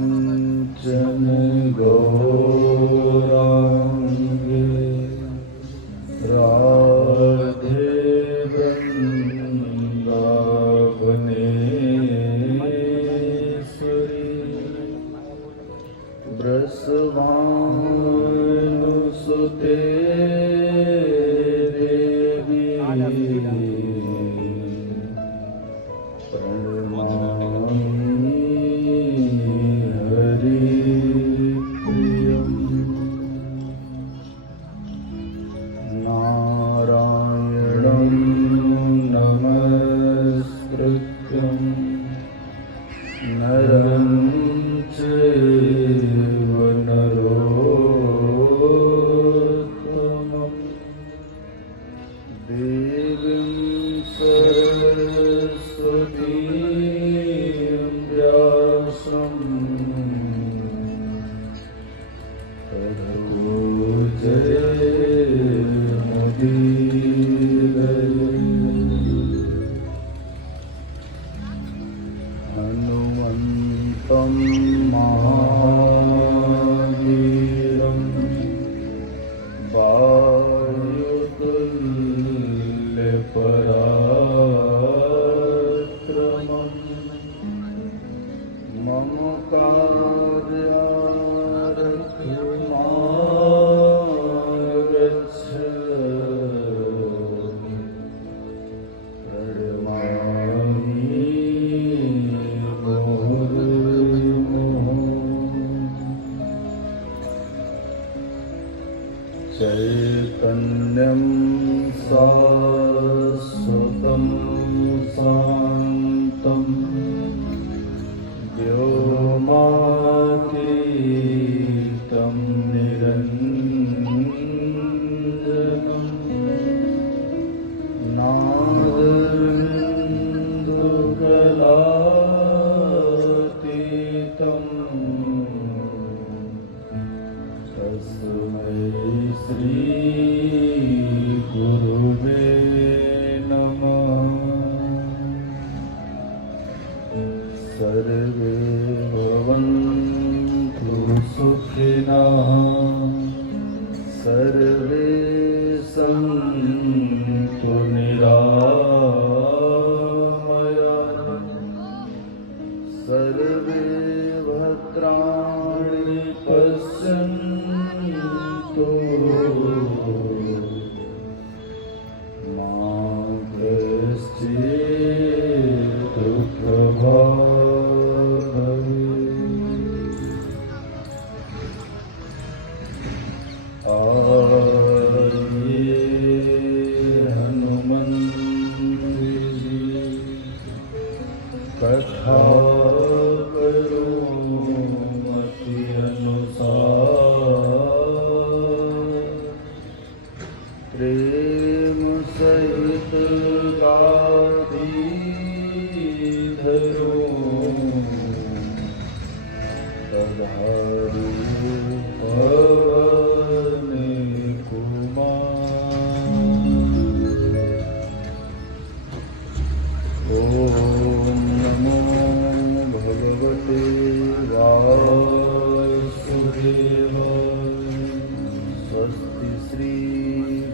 कांचन गौरांगे राधे वृंदावनेश्वरी वृषभानुसुते देवी नरं चैव नरोत्तमं देवीं सरस्वतीं व्यासं ततो जयमुदीरये। हनुमन्तं महावीरं वायुतुल्यपराक्रमं मम कार्यार्थमागच्छ चैतन्यं शाश्वतं शान्तं व्योमातीतं निरञ्जनं नादबिन्दुकलातीतं तस्मै श्री गुरुवे नमः। सर्वे भवन्तु सुखिनः सर्वे सन्तु निरामयाः सर्वे भद्राणि पश्यन्तु मा कश्चित् दुःखभाग् भवेत्। आये हनुमन्त जी कथा करो मति अनुसार प्रेम सहित गाधी धरो तधारू पवन कुमार। ओम नमो भगवते वासुदेवाय। स्वस्ति श्री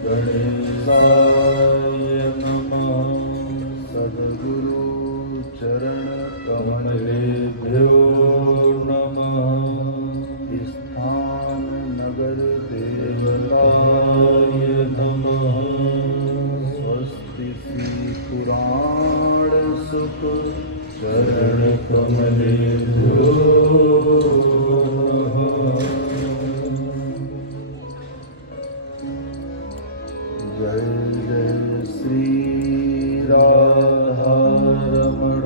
गणेशाय नमः। सद्गुरु चरण कमलेभ्यो नमः। स्थान नगर देवताय नमः। स्वस्ति श्री पुराण सुत चरण कमलेभ्यो नमः। जय जय श्री राधा रमण।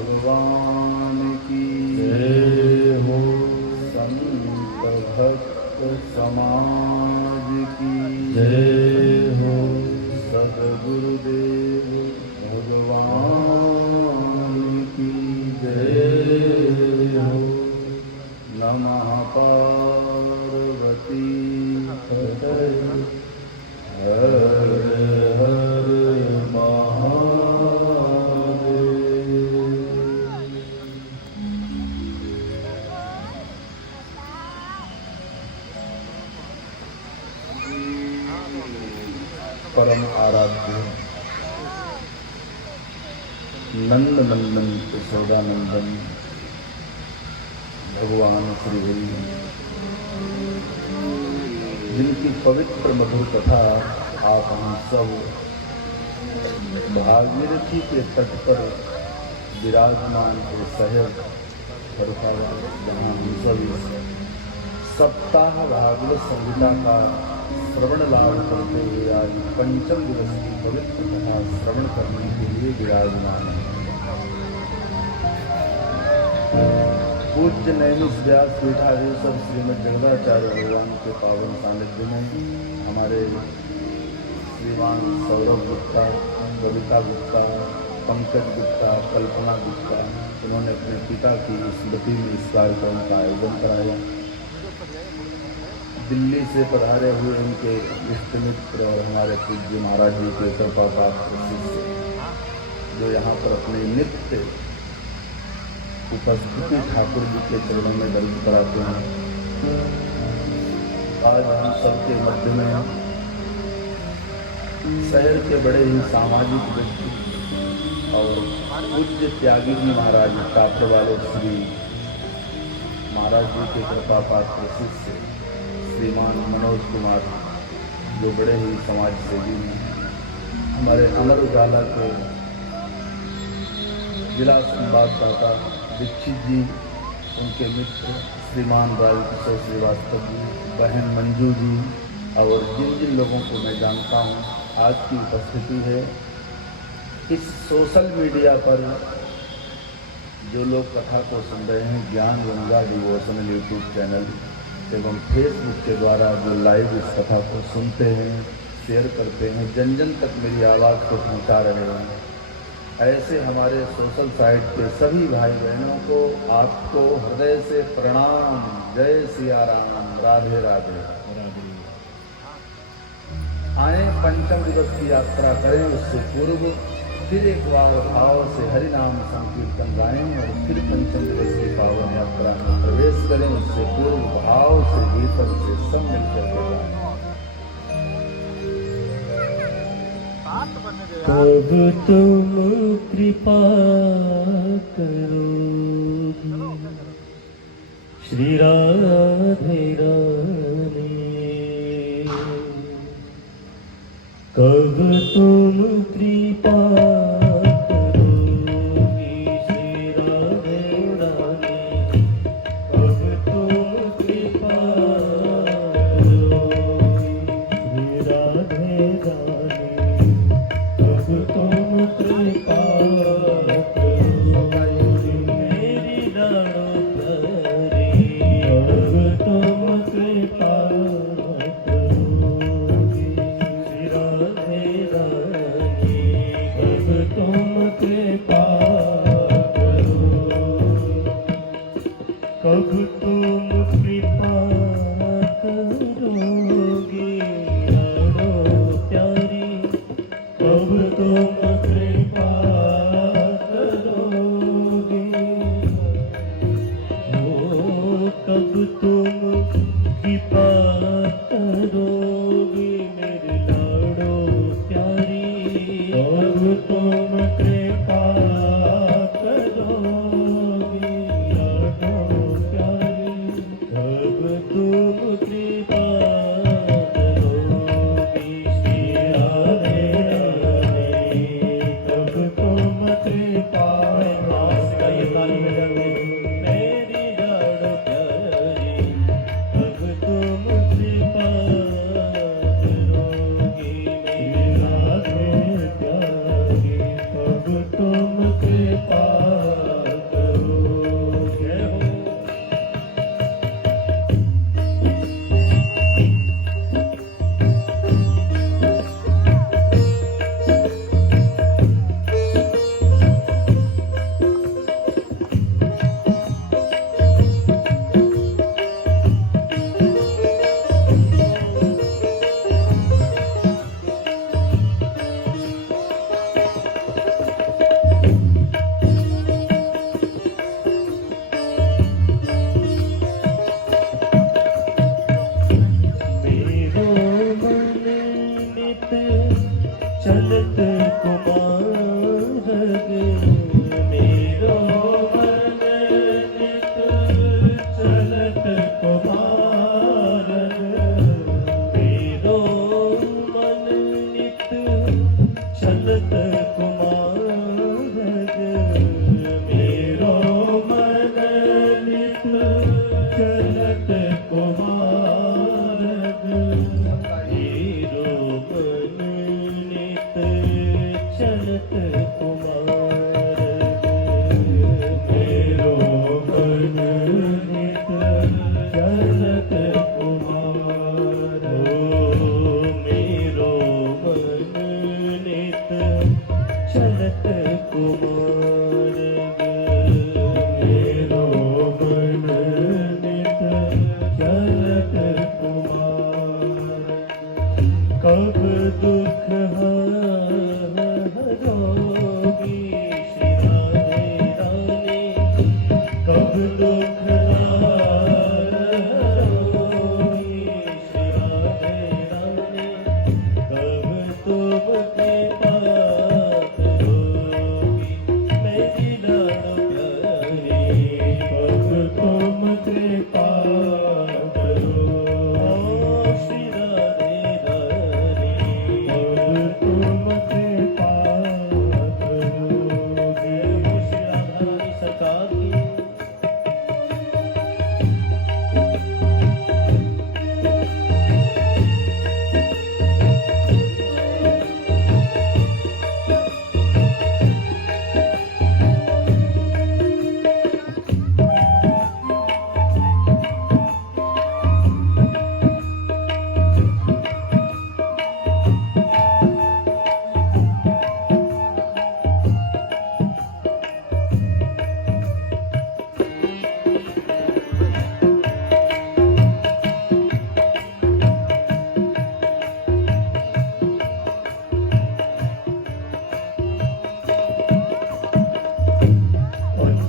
भगवान की जय हो। संत भक्त समाज की जय हो। सद्गुरुदेव भगवान की जय हो। नमः पार्वती हर हर हर महादेव। परम आराध्य नंद नंदन यशोदानंदन भगवान श्री हरि, जिनकी पवित्र मधुर कथा आप हम सब भागीरथी के तट पर विराजमान के शहर फरुखाबाद, जहाँ हम सब इस सप्ताह भागवत संहिता का श्रवण लाभ करते हुए आज पंचम दिवस की पवित्र कथा श्रवण करने के लिए विराजमान है। पूज्य नैमिष व्यास पीठाधीश सब श्रीमद जगदाचार्य भगवान के पावन सानिध्य में हमारे श्रीमान सौरभ गुप्ता, बबीता गुप्ता, पंकज गुप्ता, कल्पना गुप्ता, उन्होंने अपने पिता की स्मृति में इस कार्यक्रम का आयोजन कराया। दिल्ली से पधारे हुए उनके इष्ट मित्र और हमारे पूज्य महाराज जी के कृपा पात्र शिष्य, जो यहाँ पर अपने नित्य उपस्थिति ठाकुर जी के चरणों में दर्ज कराते हैं। आज हम सबके मध्य में शहर के बड़े ही सामाजिक व्यक्ति और पूज्य त्यागी जी महाराज कातर वाले श्री महाराज जी के कृपा पात्र शिष्य श्रीमान मनोज कुमार, जो बड़े ही समाज सेवी हैं। हमारे अमर उजाला के जिला संवाददाता दीक्षित जी, उनके मित्र श्रीमान राजकिशोर श्रीवास्तव जी, बहन मंजू जी, और जिन जिन लोगों को मैं जानता हूँ, आज की उपस्थिति है। इस सोशल मीडिया पर जो लोग कथा को सुन रहे हैं, ज्ञान गंगा डिवोशनल यूट्यूब चैनल एवं फेसबुक के द्वारा जो लाइव इस कथा को सुनते हैं, शेयर करते हैं, जन जन तक मेरी आवाज़ को पहुँचा रहे हैं, ऐसे हमारे सोशल साइट के सभी भाई बहनों को आपको हृदय से प्रणाम। जय सिया राम, राधे राधे। आए पंचम दिवस की यात्रा करें, उससे पूर्व फिर एक बार भाव से हरि नाम संकीर्तन गाएं और फिर पंचम दिवस की पावन यात्रा में प्रवेश करें। उससे पूर्व भाव से भीतर से सब मिलकर के गाएं। कब तुम कृपा करोगे श्री राधे रानी, कब तुम कृपा करोगे श्री राधे रानी, कब तुम कृपा करोगे श्री राधे रानी, कब तुम कृपा करोगे मेरी लाडो प्यारी, कब तुम कृपा करोगे श्री राधे रानी, कब तुम कृपा करोगे, कब तुम कृपा करोगे लाडो प्यारी, कब तुम कृपा करोगे, ओ कब तुम कृपा करोगे मेरे लाडो प्यारी, कब तुम कृपा करोगे लाडो प्यारी, कब तुम कृपा करोगे श्री राधे रानी, कब तुम कृपा मेरी लाडो प्यारी, कब तुम कृपा करोगे मेरी राधे प्यारी, कब तुम कृपा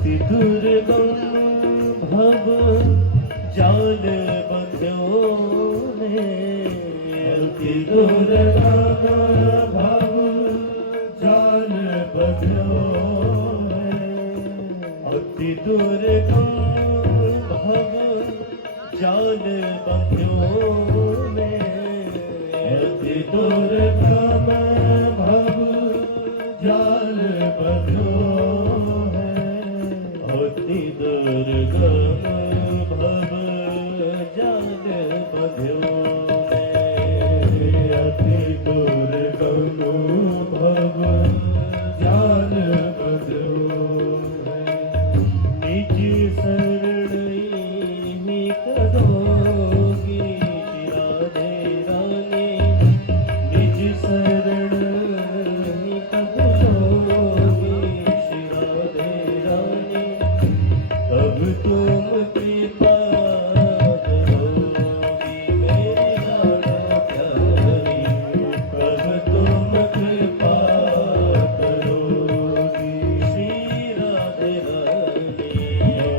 अति दुर्गम भव जाल बंध्यो में, अति दुर्गम भव जाल बंध्यो में, अति दुर्गम भव जाल बंध्यो में, अति दुर्गम भव जाल बंध्यो है, अति दुर्गम भव जाल बंध्यो है, अति दुर्गम भव जाल बंध्यो है। निज शरण ही करोगी राधे रानी, निज शरण ही करोगी राधे रानी, कब तुम कृपा करोगी मेरी लाडो प्यारी, कब तुम कृपा करोगी श्री राधे रानी,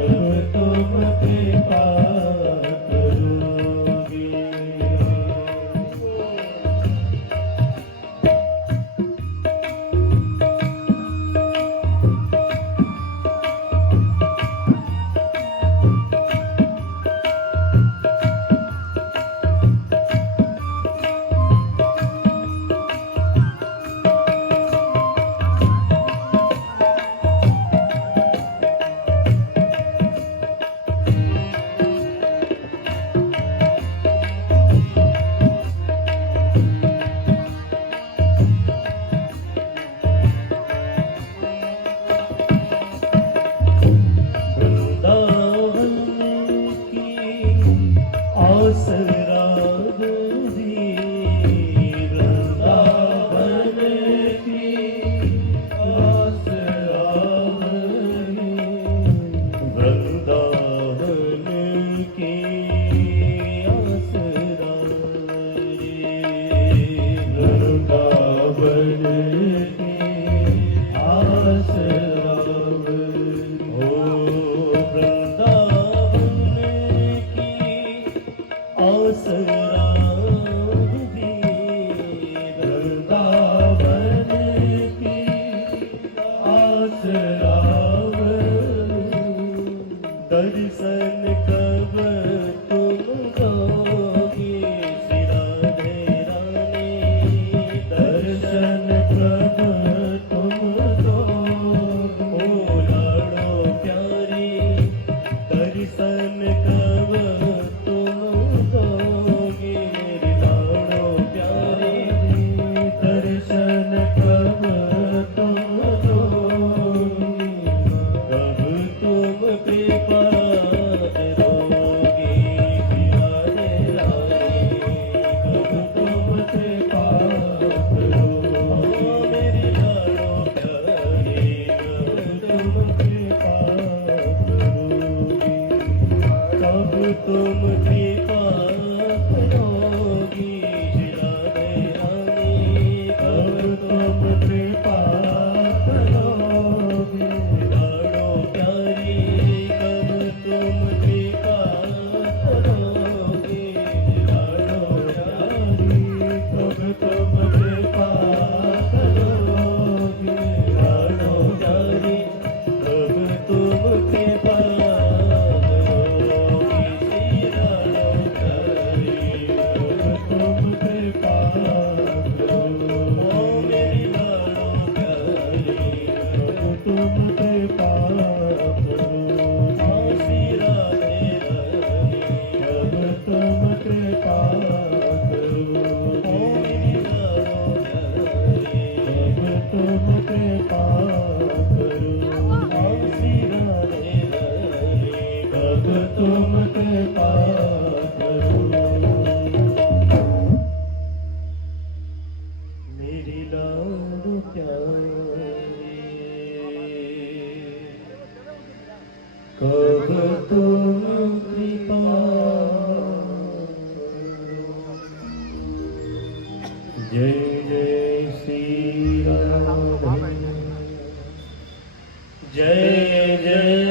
कब तुम कृपा करोगी। वृंदावन की आस राग दी, वृंदावन की आस राग दी, वृंदावन की आस राग दी, वृंदावन की आस राग दी। ओ वृंदावन की आस राग दी, वृंदावन की आस राग दी। दर्शन कब तुम दोगी श्री राधे रानी, दर्शन कब तुम दोगी ओ लाडो प्यारी, दर्शन कब तुम दोगी मेरी लाडो प्यारी, दर्शन कब तुम दोगी, कब तुम कृपा करोगी राधे रानी, कब तुम कृपा करोगी मेरी लाडो प्यारी, कब तुम कृपा करोगी, कब तुम कृपा करोगी राधे रानी, कब तुम कृपा करोगी लाडो प्यारी, कब तुम कृपा करोगी लाडो प्यारी, कब तुम कृपा करोगी लाडो प्यारी, कब तुम कृपा करोगी श्री लाडो प्यारी, कब तुम कृपा करो ओ मेरी लाडो प्यारी, कब तुम कृपा करो श्री राधे रानी, कब तुम कृपा करो ओ मेरी लाडो प्यारी, कब तुम कृपा करो श्री राधे रानी, कब तुम कृपा करो मेरी लाडो प्यारी, कब तुम कृपा जय जय श्री राधे, जय जय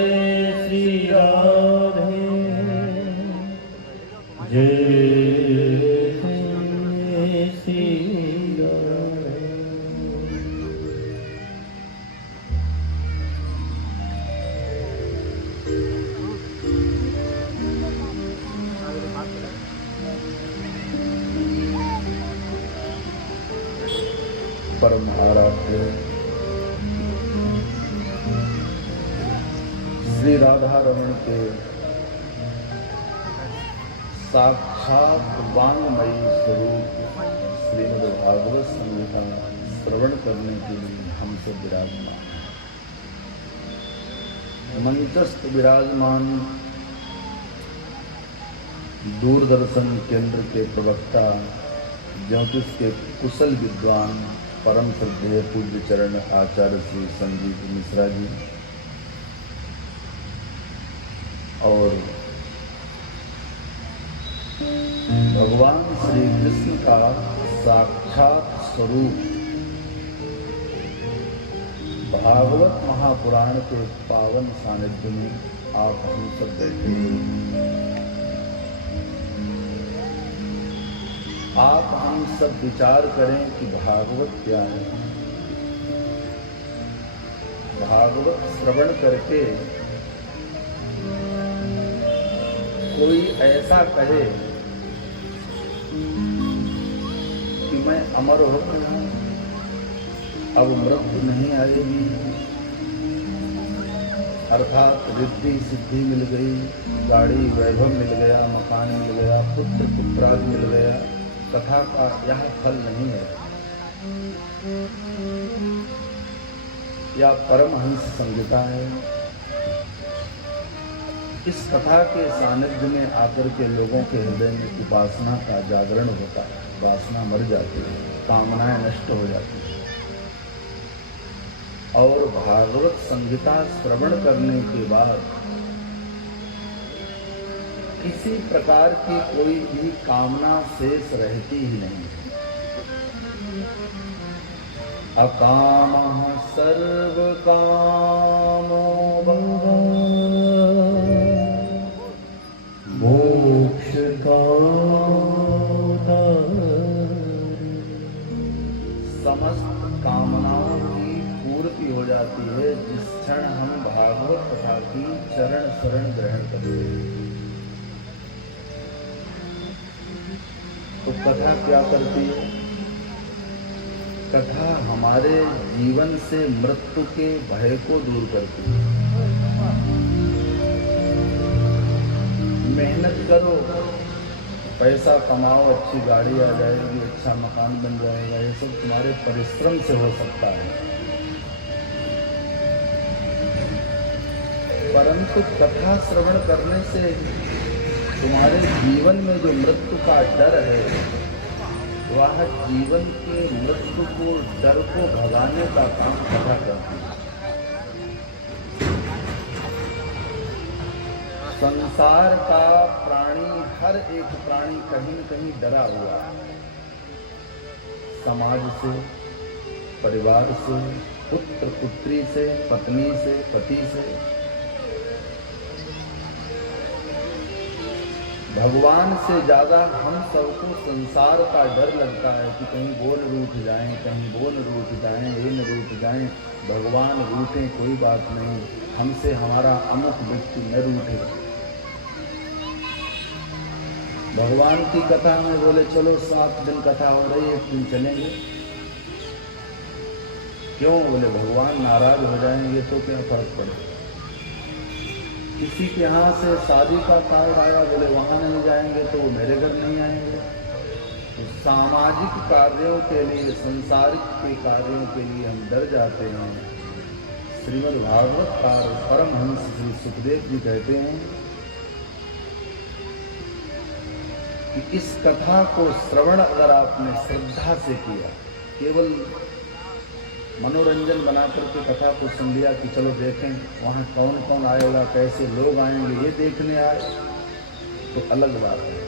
परम आराध्य श्री राधा रमण के साक्षात वांगमयी स्वरूप श्रीमद् भागवत संहिता श्रवण करने के लिए हम सब विराजमान। मंचस्थ विराजमान दूरदर्शन केंद्र के प्रवक्ता ज्योतिष के कुशल विद्वान परम श्रद्धेय पूज्य चरण आचार्य श्री संजीव मिश्रा जी और भगवान श्री कृष्ण का साक्षात स्वरूप भागवत महापुराण के पावन सानिध्य में आप हम सब बैठे हैं। आप हम सब विचार करें कि भागवत क्या है। भागवत श्रवण करके कोई ऐसा कहे कि मैं अमर हो गया, अब मृत्यु नहीं आएगी, अर्थात रिद्धि सिद्धि मिल गई, गाड़ी वैभव मिल गया, मकान मिल गया, पुत्र पुत्रादि मिल गया, कथा का यह फल नहीं है। यह परमहंस संहिता है। इस कथा के सानिध्य में आकर के लोगों के हृदय में उपासना का जागरण होता है, वासना मर जाती है, कामनाएं नष्ट हो जाती है। और भागवत संहिता श्रवण करने के बाद किसी प्रकार की कोई भी कामना शेष रहती ही नहीं। अकामः सर्व कामो मोक्ष समस्त कामनाओं की पूर्ति हो जाती है जिस क्षण हम भागवत कथा की चरण शरण ग्रहण करते हैं। तो कथा क्या करती है? कथा हमारे जीवन से मृत्यु के भय को दूर करती है। मेहनत करो, पैसा कमाओ, अच्छी गाड़ी आ जाएगी, अच्छा मकान बन जाएगा, ये सब तुम्हारे परिश्रम से हो सकता है। परंतु कथा श्रवण करने से तुम्हारे जीवन में जो मृत्यु का डर है, वह जीवन के मृत्यु को डर को भगाने का काम कथा करती है। संसार का प्राणी, हर एक प्राणी कहीं न कहीं डरा हुआ है। समाज से, परिवार से, पुत्र पुत्री से, पत्नी से, पति से। भगवान से ज्यादा हम सबको संसार का डर लगता है कि कहीं बोल रूठ जाएं, कहीं बोल रूठ जाएं, ये न रूठ जाएं। भगवान रूठे कोई बात नहीं, हमसे हमारा अमुक व्यक्ति न रूठे। भगवान की कथा में बोले चलो 7 दिन कथा हो रही है, 1 दिन चलेंगे। क्यों? बोले भगवान नाराज हो जाएंगे तो क्या फर्क पड़ेगा। किसी के यहाँ से शादी का कार्ड आया, बोले वहां नहीं जाएंगे तो वो मेरे घर नहीं आएंगे। तो सामाजिक कार्यों के लिए, संसारिक के कार्यों के लिए हम डर जाते हैं। श्रीमद् भागवत का परमहंस श्री सुखदेव जी कहते हैं कि इस कथा को श्रवण अगर आपने श्रद्धा से किया, केवल मनोरंजन बना करके कथा को सुन लिया कि चलो देखें वहाँ कौन कौन आएगा, कैसे लोग आएंगे, ये देखने आए, तो अलग बात है।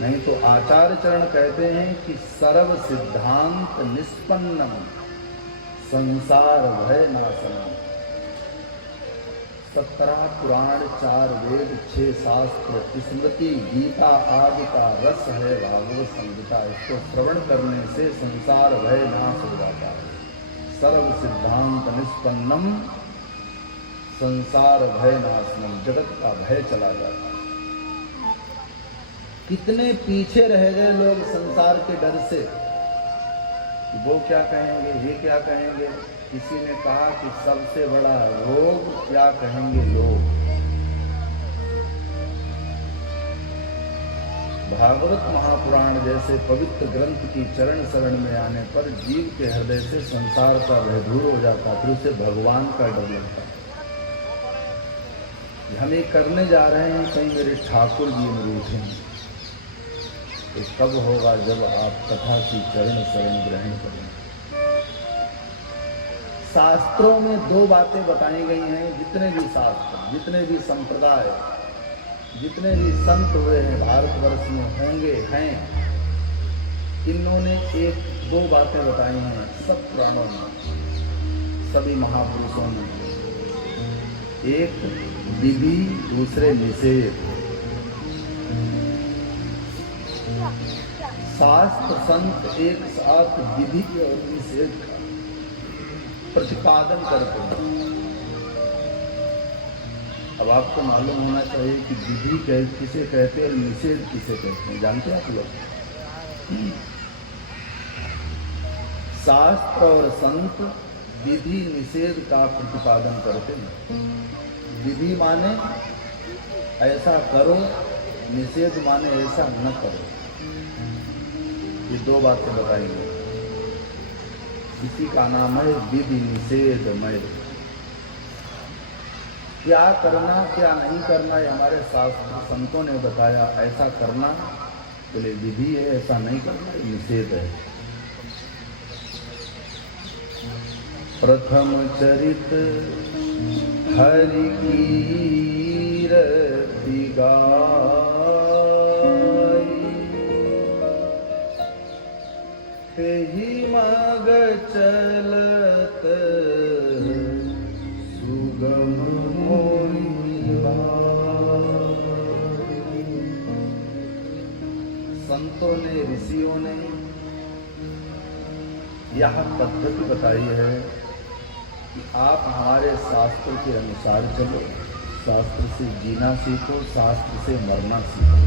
नहीं तो आचार्य चरण कहते हैं कि सर्व सिद्धांत निष्पन्नम संसार भय नाशनम। 17 पुराण, 4 वेद, 6 शास्त्र, स्मृति, गीता आदि का रस है भागवत संहिता। इसको श्रवण करने से संसार भय नाश हो जाता है। सर्व सिद्धांत निष्पन्नम संसार भय नाशनम, जगत का भय चला जाता है। कितने पीछे रह गए लोग संसार के डर से। कि वो क्या कहेंगे, ये क्या कहेंगे। किसी ने कहा कि सबसे बड़ा रोग क्या कहेंगे लोग। भागवत महापुराण जैसे पवित्र ग्रंथ की चरण शरण में आने पर जीव के हृदय से संसार का भय दूर हो जाता, फिर उसे भगवान का डर लगता। हम ये करने जा रहे हैं, कहीं मेरे ठाकुर जी में रूठें। तो कब होगा जब आप कथा की चरण शरण ग्रहण करें। शास्त्रों में दो बातें बताई गई हैं। जितने भी शास्त्र, जितने भी संप्रदाय, जितने भी संत हुए हैं भारतवर्ष में, होंगे, हैं, इन्होंने एक दो बातें बताई हैं सब पुराणों में, सभी महापुरुषों ने। एक विधि, दूसरे निषेध। शास्त्र संत एक साथ विधि और निषेध का प्रतिपादन करते हैं। अब आपको मालूम होना चाहिए कि विधि किसे कहते हैं और निषेध किसे कहते हैं। जानते हैं आप लोग? शास्त्र और संत विधि निषेध का प्रतिपादन करते हैं। विधि माने ऐसा करो, निषेध माने ऐसा न करो। ये दो बातें बताएंगे। इसी का नाम है विधि निषेधमय। क्या करना क्या नहीं करना, ये हमारे शास्त्र संतों ने बताया। ऐसा करना बोले विधि है, ऐसा नहीं करना ये निषेध है। प्रथम चरित हरि कीरति गाई, तेहि मग चलत सुगम मोहि भाई। संतों ने, ऋषियों ने यह पद्धति बताई है कि आप हमारे शास्त्र के अनुसार चलो, शास्त्र से जीना सीखो, शास्त्र से मरना सीखो।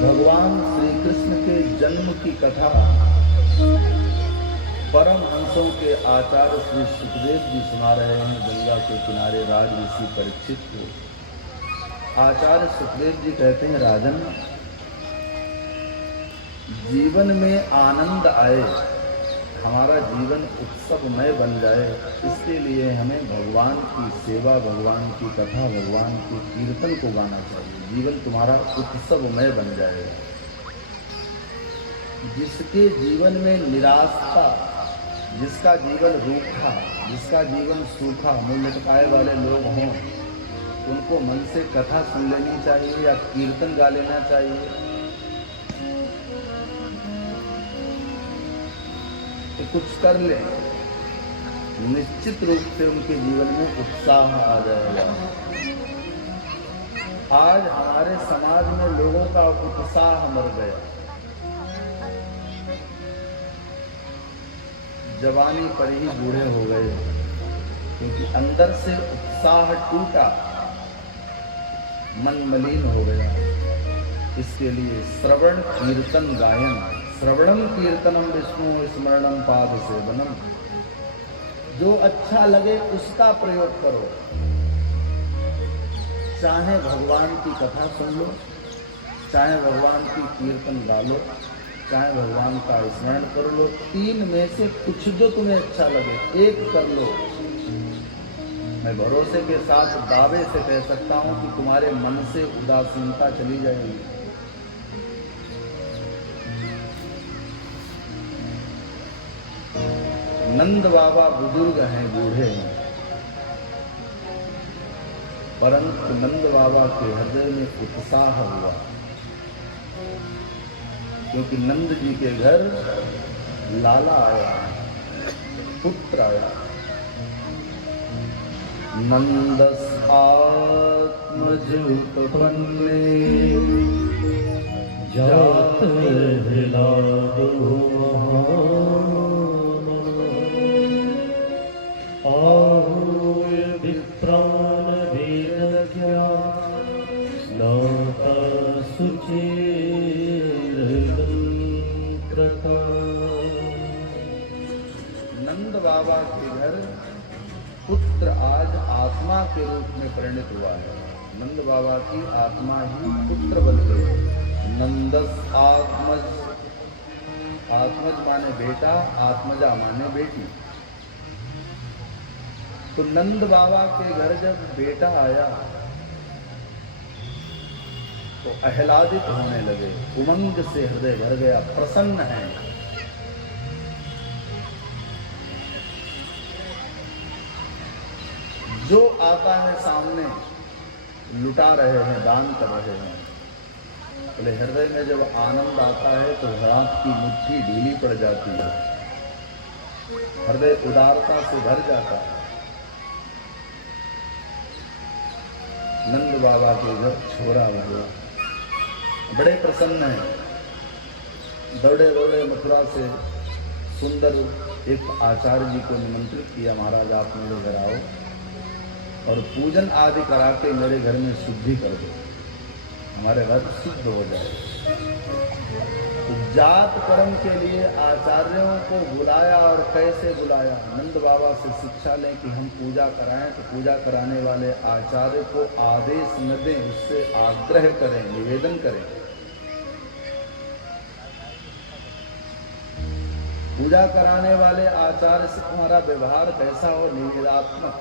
भगवान श्री कृष्ण के जन्म की कथा परम हंसों के आचार्य श्री सुखदेव जी सुना रहे हैं। गंगा के किनारे राज ऋषि परीक्षित को आचार्य सुखदेव जी कहते हैं, राजन, जीवन में आनंद आए, हमारा जीवन उत्सवमय बन जाए, इसके लिए हमें भगवान की सेवा, भगवान की कथा, भगवान के कीर्तन को गाना चाहिए। जीवन तुम्हारा उत्सवमय बन जाएगा। जिसके जीवन में निराशा, जिसका जीवन रूखा, जिसका जीवन सूखा, मुंह लटकाए वाले लोग हों, उनको मन से कथा सुन लेनी चाहिए या कीर्तन गा लेना चाहिए। तो कुछ कर ले, निश्चित रूप से उनके जीवन में उत्साह आ जाएगा। आज हमारे समाज में लोगों का उत्साह मर गया। जवानी पर ही बूढ़े हो गए, क्योंकि अंदर से उत्साह टूटा, मन मलिन हो गया। इसके लिए श्रवण कीर्तन गायन, श्रवणम कीर्तनम विष्णु स्मरणम पाद सेवनम, जो अच्छा लगे उसका प्रयोग करो। चाहे भगवान की कथा सुन लो, चाहे भगवान की कीर्तन गा लो, चाहे भगवान का स्मरण कर लो। तीन में से कुछ जो तुम्हें अच्छा लगे, एक कर लो। मैं भरोसे के साथ दावे से कह सकता हूं कि तुम्हारे मन से उदासीनता चली जाएगी। नंद बाबा बुजुर्ग हैं, बूढ़े हैं, परंतु नंद बाबा के हृदय में उत्साह हुआ, क्योंकि नंद जी के घर लाला आया, पुत्र आया। नंदस आत्मज उत्पन्ने जात लाडो आहूय विप्रान वेदज्ञा बाबा के घर पुत्र आज आत्मा के रूप में परिणित हुआ है। नंद बाबा की आत्मा ही पुत्र बन गई। नंदस आत्मज, आत्मज माने बेटा, आत्मजा माने बेटी। तो नंद बाबा के घर जब बेटा आया तो आह्लादित होने लगे, उमंग से हृदय भर गया, प्रसन्न है। जो आता है सामने लुटा रहे हैं, दान कर रहे हैं। बोले हृदय में जब आनंद आता है तो हाथ की मुट्ठी ढीली पड़ जाती है, हृदय उदारता से भर जाता है। नंद बाबा के घर छोरा हुआ, बड़े प्रसन्न हैं। दौड़े दौड़े मथुरा से सुंदर एक आचार्य जी को निमंत्रित किया, महाराज आप मेरे घर आओ और पूजन आदि करा के मेरे घर में शुद्धि कर दो, हमारे घर शुद्ध हो जाए। तो जात कर्म के लिए आचार्यों को बुलाया, और कैसे बुलाया? नंद बाबा से शिक्षा लें कि हम पूजा कराएं, तो पूजा कराने वाले आचार्य को आदेश न दें, उससे आग्रह करें, निवेदन करें। पूजा कराने वाले आचार्य से तुम्हारा व्यवहार कैसा हो? निवेदात्मक,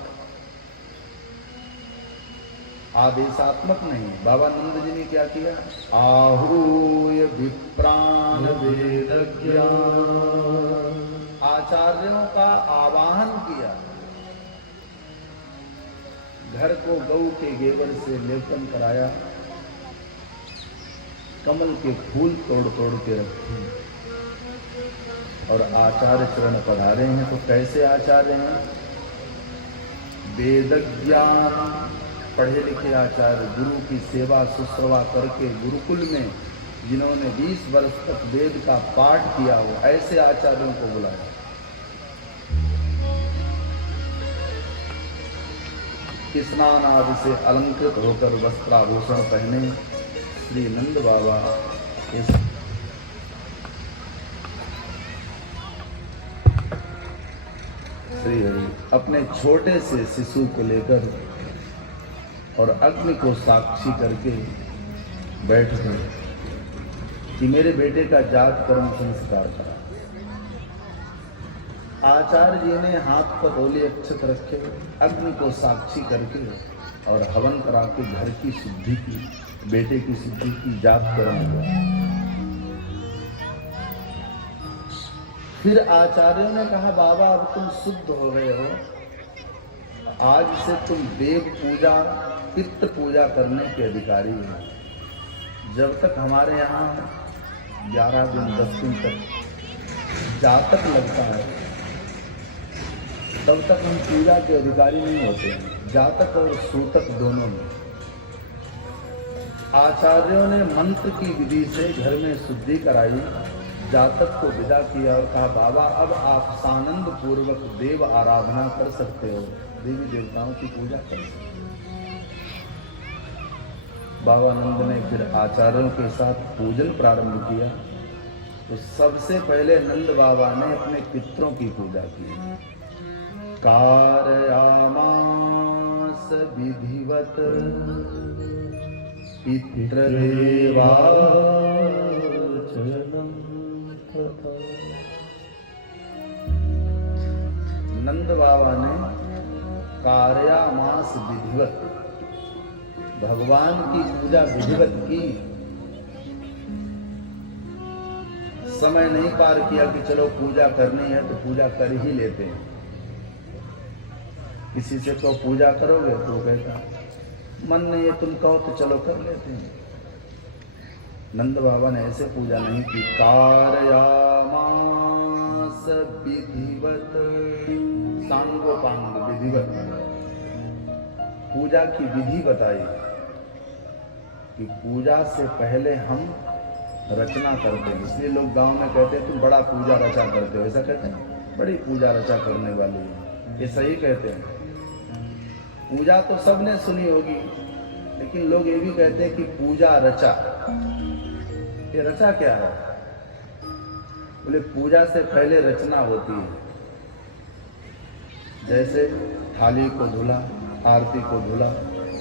आदेशात्मक नहीं। बाबा नंद जी ने क्या किया? आहूय विप्रान वेदज्ञ, आचार्यों का आवाहन किया। घर को गौ के गेवर से लेपन कराया, कमल के फूल तोड़ तोड़ के रखे, और आचार्य चरण पधारे हैं। तो कैसे आचार्य हैं? वेदज्ञान, पढ़े लिखे आचार्य, गुरु की सेवा शुश्रूषा करके गुरुकुल में जिन्होंने 20 वर्ष तक वेद का पाठ किया हो, ऐसे आचार्यों को बुलाया। स्नान आदि से अलंकृत होकर वस्त्राभूषण पहने श्री नंद बाबा इस श्री हरि अपने छोटे से शिशु को लेकर और अग्नि को साक्षी करके बैठ गए कि मेरे बेटे का जात कर्म संस्कार करा। आचार्य जी ने हाथ पर ओले अक्षत रखे, अग्नि को साक्षी करके और हवन करा के घर की शुद्धि की, बेटे की शुद्धि की, जात कर्म हुआ। फिर आचार्यों ने कहा बाबा अब तुम शुद्ध हो गए हो, आज से तुम देव पूजा, पितृ पूजा करने के अधिकारी हो। जब तक हमारे यहाँ 11 दिन 10 दिन तक जातक लगता है, तब तक हम पूजा के अधिकारी नहीं होते हैं, जातक और सूतक दोनों में। आचार्यों ने मंत्र की विधि से घर में शुद्धि कराई, जातक को विदा किया और कहा बाबा अब आप सानंद पूर्वक देव आराधना कर सकते हो, देवी देवताओं की पूजा कर सकते हो। बाबा नंद ने फिर आचार्यों के साथ पूजन प्रारंभ किया। तो सबसे पहले नंद बाबा ने अपने पितरों की पूजा की। कारयामास विधिवत पितृदेवा नंद बाबा ने कार्यामास विधिवत, भगवान की पूजा विधिवत की। समय नहीं पार किया कि चलो पूजा करनी है तो पूजा कर ही लेते हैं। किसी से तो पूजा करोगे तो कहता मन नहीं है, तुम कहो तो चलो कर लेते हैं। नंद बाबा ने ऐसे पूजा नहीं की। कारयामास विधिवत, सांगोपांग विधिवत, पूजा की विधि बताई कि पूजा से पहले हम रचना करते हैं। इसलिए लोग गांव में कहते हैं तुम बड़ा पूजा रचा करते हो, ऐसा कहते हैं, बड़ी पूजा रचा करने वाली है, ये सही कहते हैं। पूजा तो सबने सुनी होगी, लेकिन लोग ये भी कहते हैं कि पूजा रचा। ये रचा क्या है? बोले पूजा से पहले रचना होती है। जैसे थाली को धुला, आरती को धुला,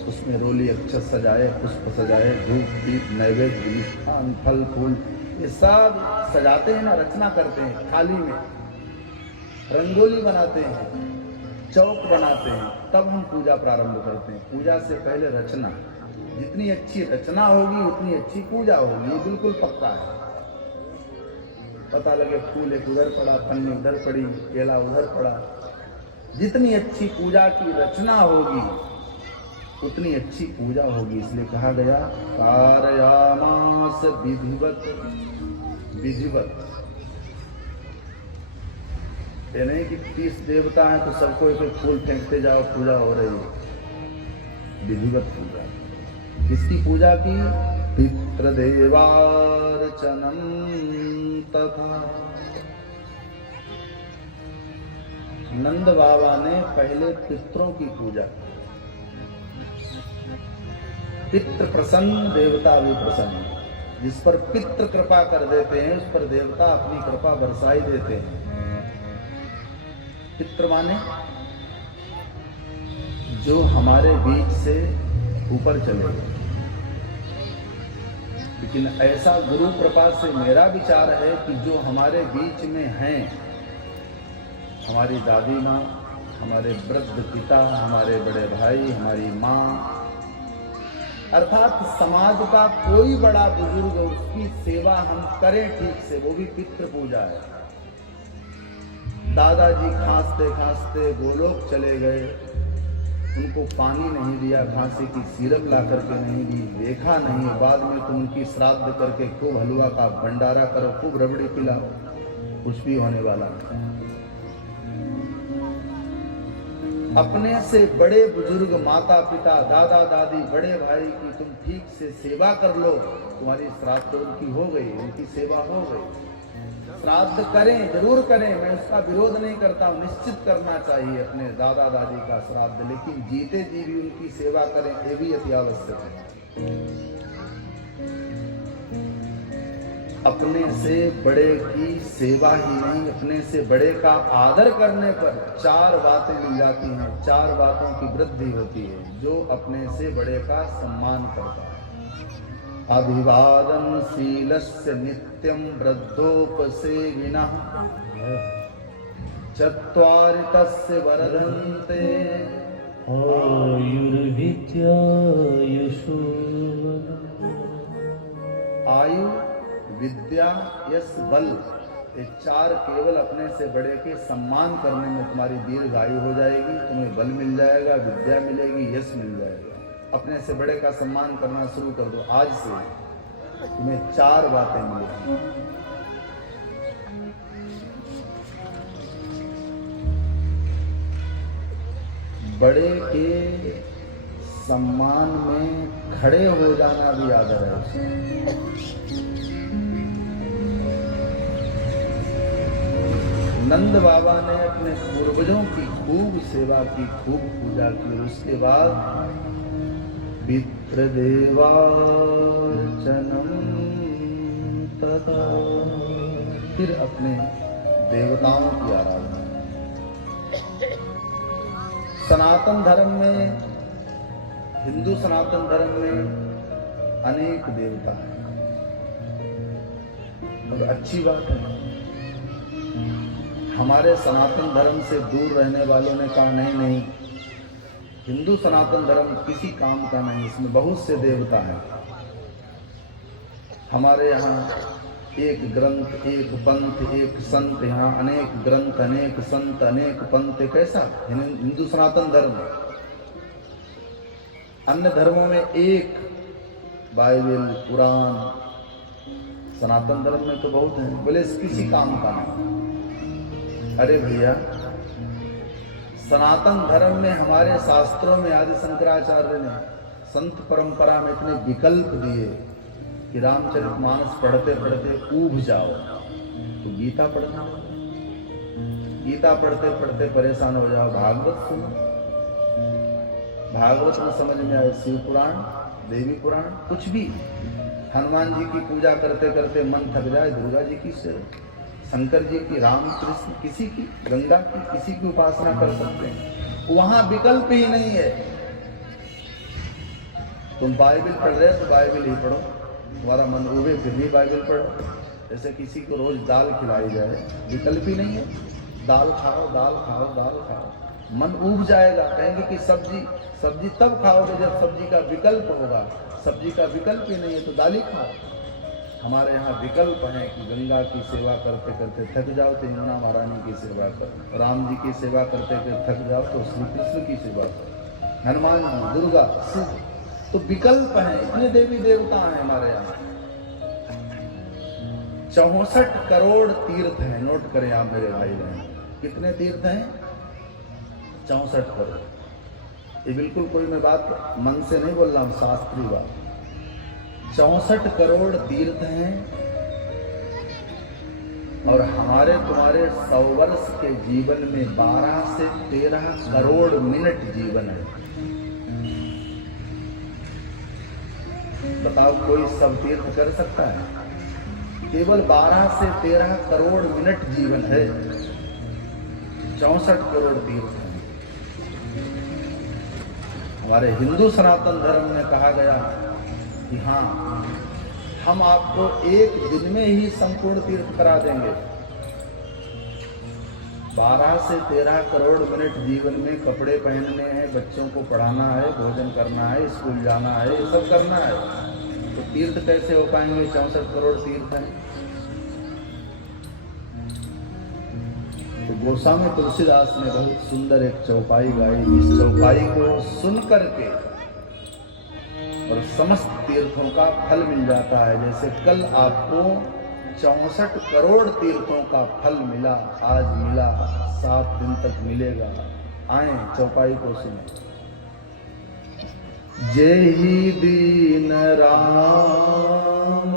उसमें रोली अक्षत सजाए, पुष्प सजाए, धूप दीप नैवेद्य मिष्ठान फल फूल ये सब सजाते हैं ना, रचना करते हैं। थाली में रंगोली बनाते हैं, चौक बनाते हैं, तब हम पूजा प्रारंभ करते हैं। पूजा से पहले रचना, जितनी अच्छी रचना होगी उतनी अच्छी पूजा होगी, ये बिल्कुल पक्का है। पता लगे फूल एक उधर पड़ा, पन्नी उधर पड़ी, केला उधर पड़ा, जितनी अच्छी पूजा की रचना होगी उतनी अच्छी पूजा होगी। इसलिए कहा गया कारयामास विधिवत। विधिवत ये नहीं कि 30 देवता हैं तो सबको एक एक फूल फेंकते जाओ, पूजा हो रही है। विधिवत पूजा। किसकी पूजा की? पितृदेवार्चनम तथा। नंद बाबा ने पहले पितरों की पूजा। पितृ प्रसन्न, देवता भी प्रसन्न। जिस पर पितृ कृपा कर देते हैं उस पर देवता अपनी कृपा बरसाई देते हैं। पितृ माने जो हमारे बीच से ऊपर चले गए। लेकिन ऐसा गुरु कृपा से मेरा विचार है कि जो हमारे बीच में हैं, हमारी दादी माँ, हमारे वृद्ध पिता, हमारे बड़े भाई, हमारी माँ, अर्थात समाज का कोई बड़ा बुजुर्ग, उसकी सेवा हम करें ठीक से, वो भी पितृ पूजा है। दादाजी खांसते खांसते गोलोक चले गए, उनको पानी नहीं दिया, खांसी की सिरप ला करके नहीं दी, देखा नहीं, बाद में तुम उनकी श्राद्ध करके खूब हलवा का भंडारा करो, खूब रबड़ी पिलाओ, कुछ भी होने वाला नहीं। अपने से बड़े बुजुर्ग, माता पिता, दादा दादी, बड़े भाई की तुम ठीक से सेवा कर लो, तुम्हारी श्राद्ध उनकी हो गई, उनकी सेवा हो गई। श्राद्ध करें, जरूर करें, मैं उसका विरोध नहीं करता हूँ, निश्चित करना चाहिए अपने दादा दादी का श्राद्ध, लेकिन जीते जी भी उनकी सेवा करें, ये भी अति आवश्यक है। अपने से बड़े की सेवा ही नहीं, अपने से बड़े का आदर करने पर 4 बातें मिल जाती हैं, 4 बातों की वृद्धि होती है। जो अपने से बड़े का सम्मान करता है। अभिवादन शीलस्य नित्यं वृद्धोपसेविनः, चत्वारि तस्य वर्धन्ते आयुर्विद्या आयु विद्या यश बल, ये 4 केवल अपने से बड़े के सम्मान करने में तुम्हारी दीर्घायु हो जाएगी, तुम्हें बल मिल जाएगा, विद्या मिलेगी, यश मिल जाएगा। अपने से बड़े का सम्मान करना शुरू कर दो आज से, तुम्हें 4 बातें मिलेंगी। बड़े के सम्मान में खड़े हो जाना भी आदर है। नंद बाबा ने अपने पूर्वजों की खूब सेवा की, खूब पूजा की, उसके बाद पितृदेवार्चनम तथा, फिर अपने देवताओं की आराधना। सनातन धर्म में, हिंदू सनातन धर्म में अनेक देवता हैं, और अच्छी बात है। हमारे सनातन धर्म से दूर रहने वालों ने कहा नहीं, हिंदू सनातन धर्म किसी काम का नहीं, इसमें बहुत से देवता हैं। हमारे यहाँ एक ग्रंथ, एक पंथ, एक संत, यहाँ अनेक ग्रंथ, अनेक संत, अनेक पंथ। कैसा हिंदू सनातन धर्म? अन्य धर्मों में एक बाइबल, कुरान, सनातन धर्म में तो बहुत है। बोले किसी काम का नहीं। अरे भैया, सनातन धर्म में हमारे शास्त्रों में आदि शंकराचार्य ने संत परंपरा में इतने विकल्प दिए कि रामचरितमानस पढ़ते पढ़ते ऊब जाओ तो गीता पढ़ना, गीता पढ़ते पढ़ते परेशान हो जाओ, भागवत सुनो, भागवत में समझ में आए शिव पुराण, देवी पुराण, कुछ भी। हनुमान जी की पूजा करते करते मन थक जाए, दुर्गा जी की शंकर जी की, राम कृष्ण किसी की, गंगा की किसी की उपासना कर सकते हैं, वहां विकल्प ही नहीं है। तुम बाइबल पढ़ रहे हो तो बाइबल ही पढ़ो, तुम्हारा मन उबे फिर भी बाइबल पढ़ो। जैसे किसी को रोज दाल खिलाई जाए, विकल्प ही नहीं है, दाल खाओ दाल खाओ दाल खाओ, मन उब जाएगा। कहेंगे कि सब्जी सब्जी तब खाओगे जब सब्जी का विकल्प होगा, सब्जी का विकल्प ही नहीं है तो दाल ही खाओ। हमारे यहाँ विकल्प है कि गंगा की सेवा करते करते थक जाओ तो यमुना महारानी की सेवा करो, राम जी की सेवा करते करते थक जाओ तो श्री कृष्ण की सेवा करो, हनुमान जी, दुर्गा, शिव। तो विकल्प है, इतने देवी देवता हैं हमारे यहाँ। 64 करोड़ तीर्थ हैं, नोट करें आप मेरे भाई बहन, कितने तीर्थ हैं? 64 करोड़। ये बिल्कुल कोई मैं बात मन से नहीं बोल रहा हूं, शास्त्रीय बात। 64 करोड़ तीर्थ हैं और हमारे तुम्हारे 100 वर्ष के जीवन में 12 से 13 करोड़ मिनट जीवन है। बताओ कोई सब तीर्थ कर सकता है? केवल 12 से 13 करोड़ मिनट जीवन है, 64 करोड़ तीर्थ हैं। हमारे हिंदू सनातन धर्म में कहा गया कि हाँ, हम आपको एक दिन में ही संपूर्ण तीर्थ करा देंगे। 12 से 13 करोड़ मिनट जीवन में कपड़े पहनने हैं, बच्चों को पढ़ाना है, भोजन करना है, स्कूल जाना है, ये सब करना है, तो तीर्थ कैसे हो पाएंगे? 64 करोड़ तीर्थ हैं। तो गोस्वामी तुलसीदास ने बहुत सुंदर एक चौपाई गाई। इस चौपाई को सुन करके और समस्त तीर्थों का फल मिल जाता है। जैसे कल आपको 64 करोड़ तीर्थों का फल मिला, आज मिला, 7 दिन तक मिलेगा। आए चौपाई को सुने। जेहि दीन राम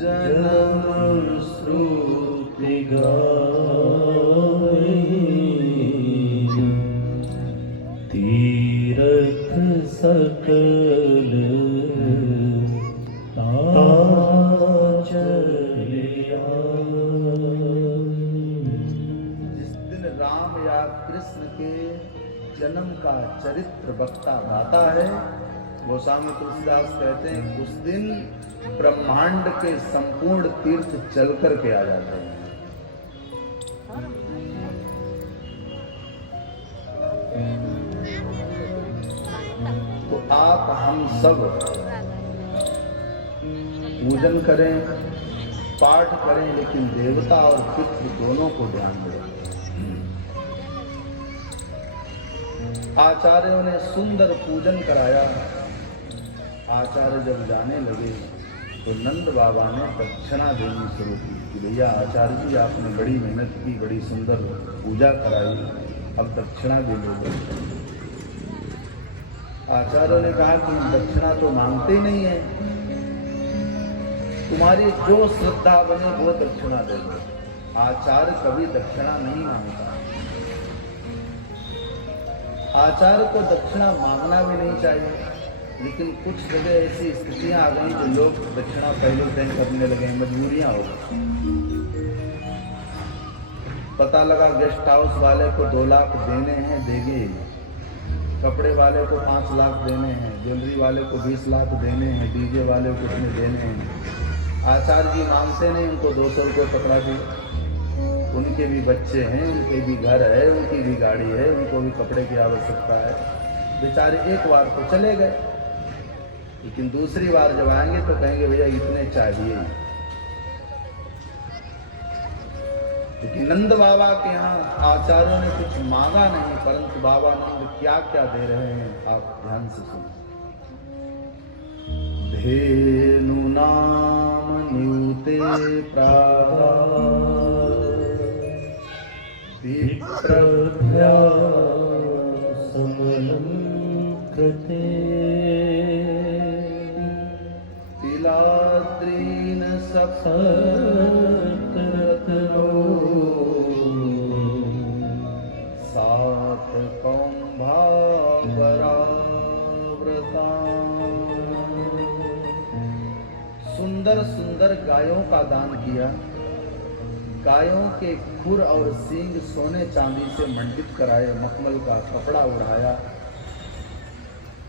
जन्म श्रुति गाई, तीर्थ सकल जिस दिन राम या कृष्ण के जन्म का चरित्र वक्ता गाता है, गोस्वामी तुलसीदास कहते हैं उस दिन ब्रह्मांड के संपूर्ण तीर्थ चल करके आ जाते हैं। तो आप हम सब पूजन करें, पाठ करें, लेकिन देवता और पितृ दोनों को ध्यान दें। आचार्यों ने सुंदर पूजन कराया। आचार्य जब जाने लगे तो नंद बाबा ने दक्षिणा देनी शुरू की कि भैया आचार्य जी, आपने बड़ी मेहनत की, बड़ी सुंदर पूजा कराई, अब दक्षिणा दे दो। आचार्यों ने कहा कि दक्षिणा तो मांगते ही नहीं है, तुम्हारी जो श्रद्धा बने वो दक्षिणा दे दो। आचार्य कभी दक्षिणा नहीं मांगता। आचार्य को दक्षिणा मांगना भी नहीं चाहिए, लेकिन कुछ जगह ऐसी स्थितियां आ गई जो लोग दक्षिणा पहले तय करने लगे, मजबूरियां हो गई। पता लगा गेस्ट हाउस वाले को 2 लाख देने हैं, देंगे। कपड़े वाले को 5 लाख देने हैं, ज्वेलरी वाले को 20 लाख देने हैं, डीजे वाले को कितने देने हैं। आचार्य जी मांगते नहीं, उनको 200 रुपये पकड़ा दिए। उनके भी बच्चे हैं, उनके भी घर है, उनकी भी गाड़ी है, उनको भी कपड़े की आवश्यकता है। बेचारे एक बार तो चले गए, लेकिन दूसरी बार जब आएंगे तो कहेंगे भैया इतने चाहिए। लेकिन नंद बाबा के यहाँ आचार्यों ने कुछ मांगा नहीं, परंतु बाबा नंद क्या क्या दे रहे हैं आप ध्यान से सुनो। धेनु नाम न्यूते प्रागा विप्रभ्या समलं कृते, तिलाद्रीन सप्तरत्नो सात कौंभावराव्रता। सुंदर सुंदर सुंदर गायों का दान किया। गायों के खुर और सींग सोने चांदी से मंडित कराए, मखमल का कपड़ा उड़ाया,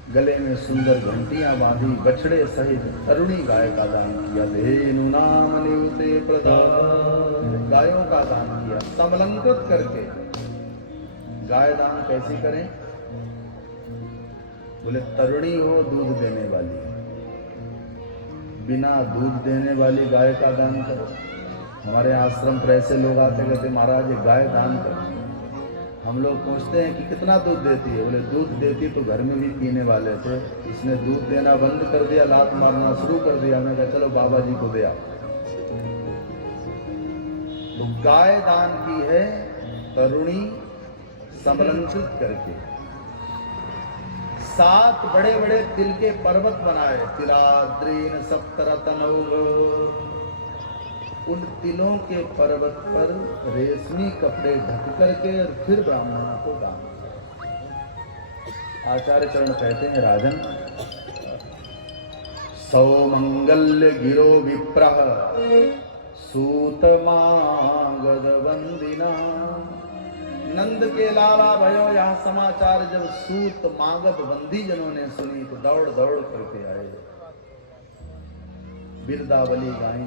गले में सुंदर घंटियां बांधी, बछड़े सहित तरुणी गाय का दान किया। धेनु नाम नियुते प्रदान, गायों का दान किया समलंकृत करके। गाय दान कैसे करें? बोले तरुणी हो, दूध देने वाली, बिना दूध देने वाली गाय का दान करो। हमारे आश्रम पर ऐसे लोग आते कहते महाराज ये गाय दान करो। हम लोग पूछते हैं कि कितना दूध देती है? बोले दूध देती तो घर में भी पीने वाले थे, इसने दूध देना बंद कर दिया, लात मारना शुरू कर दिया। मैं कहा चलो बाबा जी को दे आओ। तो गाय दान की है तरुणी समलंकृत करके। 7 बड़े बड़े तिल के पर्वत बनाए, तिलाद्रीन सप्तरतनौघ। उन तिलों के पर्वत पर रेशमी कपड़े ढक करके और फिर ब्राह्मणों को दान। आचार्य चरण कहते हैं राजन, सौमंगल्य गिरो विप्रह सूत मागध वंदिना। नंद के लाला भयो यह समाचार जब सूत मागध बंदी जनों ने सुनी तो दौड़ दौड़ करके आए, बिरदावली गाई,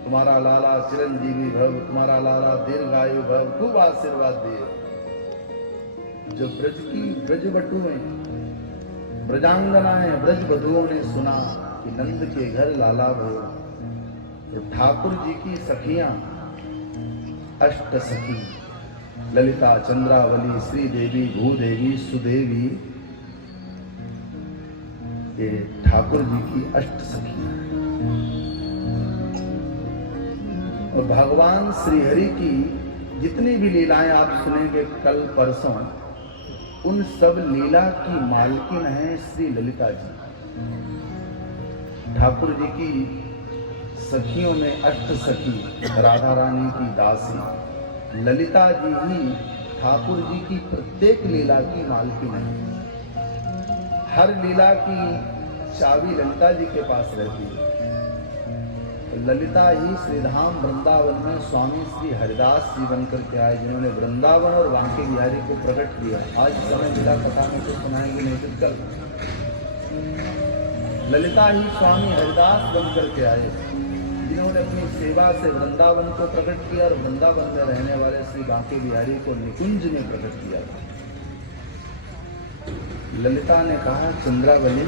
तुम्हारा लाला चिरंजीवी भव, तुम्हारा लाला दीर्घायु भव, खूब आशीर्वाद दिए। जो ब्रज की ब्रजबटुएं, ब्रजांगनाएं, ब्रजबधुओं ने सुना कि नंद के घर लाला भयो, तो ठाकुर जी की सखियां, अष्ट सखी ललिता, चंद्रावली, श्रीदेवी, भूदेवी, सुदेवी, ये ठाकुर जी की अष्ट सखियां। और भगवान श्रीहरि की जितनी भी लीलाएं आप सुनेंगे कल परसों, उन सब लीला की मालकिन है श्री ललिता जी। ठाकुर जी की सखियों में अष्ट सखी राधा रानी की दासी ललिता जी ही ठाकुर जी की प्रत्येक लीला की मालकिन है। हर लीला की चाबी ललिता जी के पास रहती है। ललिता ही श्रीधाम वृंदावन में स्वामी श्री हरिदास जी बनकर के आए, जिन्होंने वृंदावन और बांके बिहारी को प्रकट किया। आज समय मिला कथा में तो सुनाएंगे, नहीं तो कल। ललिता ही स्वामी हरिदास बनकर के आए, जिन्होंने अपनी सेवा से वृंदावन को प्रकट किया और वृंदावन में रहने वाले श्री बांके बिहारी को निकुंज में प्रकट किया। ललिता ने कहा, चंद्रावली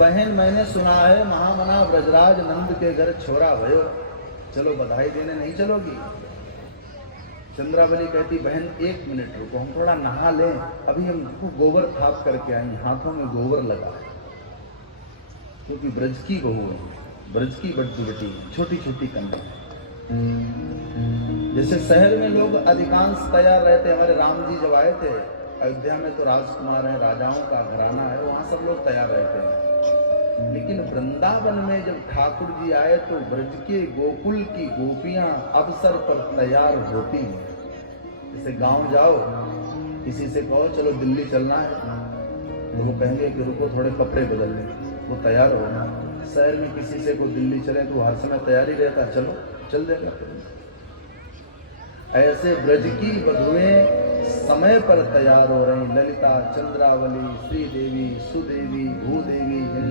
बहन, मैंने सुना है महामना ब्रजराज नंद के घर छोरा भयो, चलो बधाई देने नहीं चलोगी? चंद्रावली कहती, बहन 1 मिनट रुको, हम थोड़ा नहा लें, अभी हम गोबर थाप करके आएंगे। हाथों में गोबर लगा, क्योंकि ब्रज की बहू है, ब्रज की बड़ी बेटी, छोटी छोटी कन्या। जैसे शहर में लोग अधिकांश तैयार रहते, हमारे राम जी जब आए थे अयोध्या में तो राजकुमार है, राजाओं का घराना है, वहां सब लोग तैयार रहते हैं। लेकिन वृंदावन में जब ठाकुर जी आए तो ब्रज के गोकुल की गोपियां अवसर पर तैयार होती हैं। जैसे गांव जाओ, किसी से कहो चलो दिल्ली चलना है, तो वो कहेंगे कि रुको थोड़े कपड़े बदल लें, वो तैयार होना। शहर में किसी से को दिल्ली चले तो हर समय तैयारी रहता, चलो चल देगा। ऐसे ब्रज की वधुएं समय पर तैयार हो रही। ललिता, चंद्रावली, श्रीदेवी, सुदेवी, भूदेवी, जिन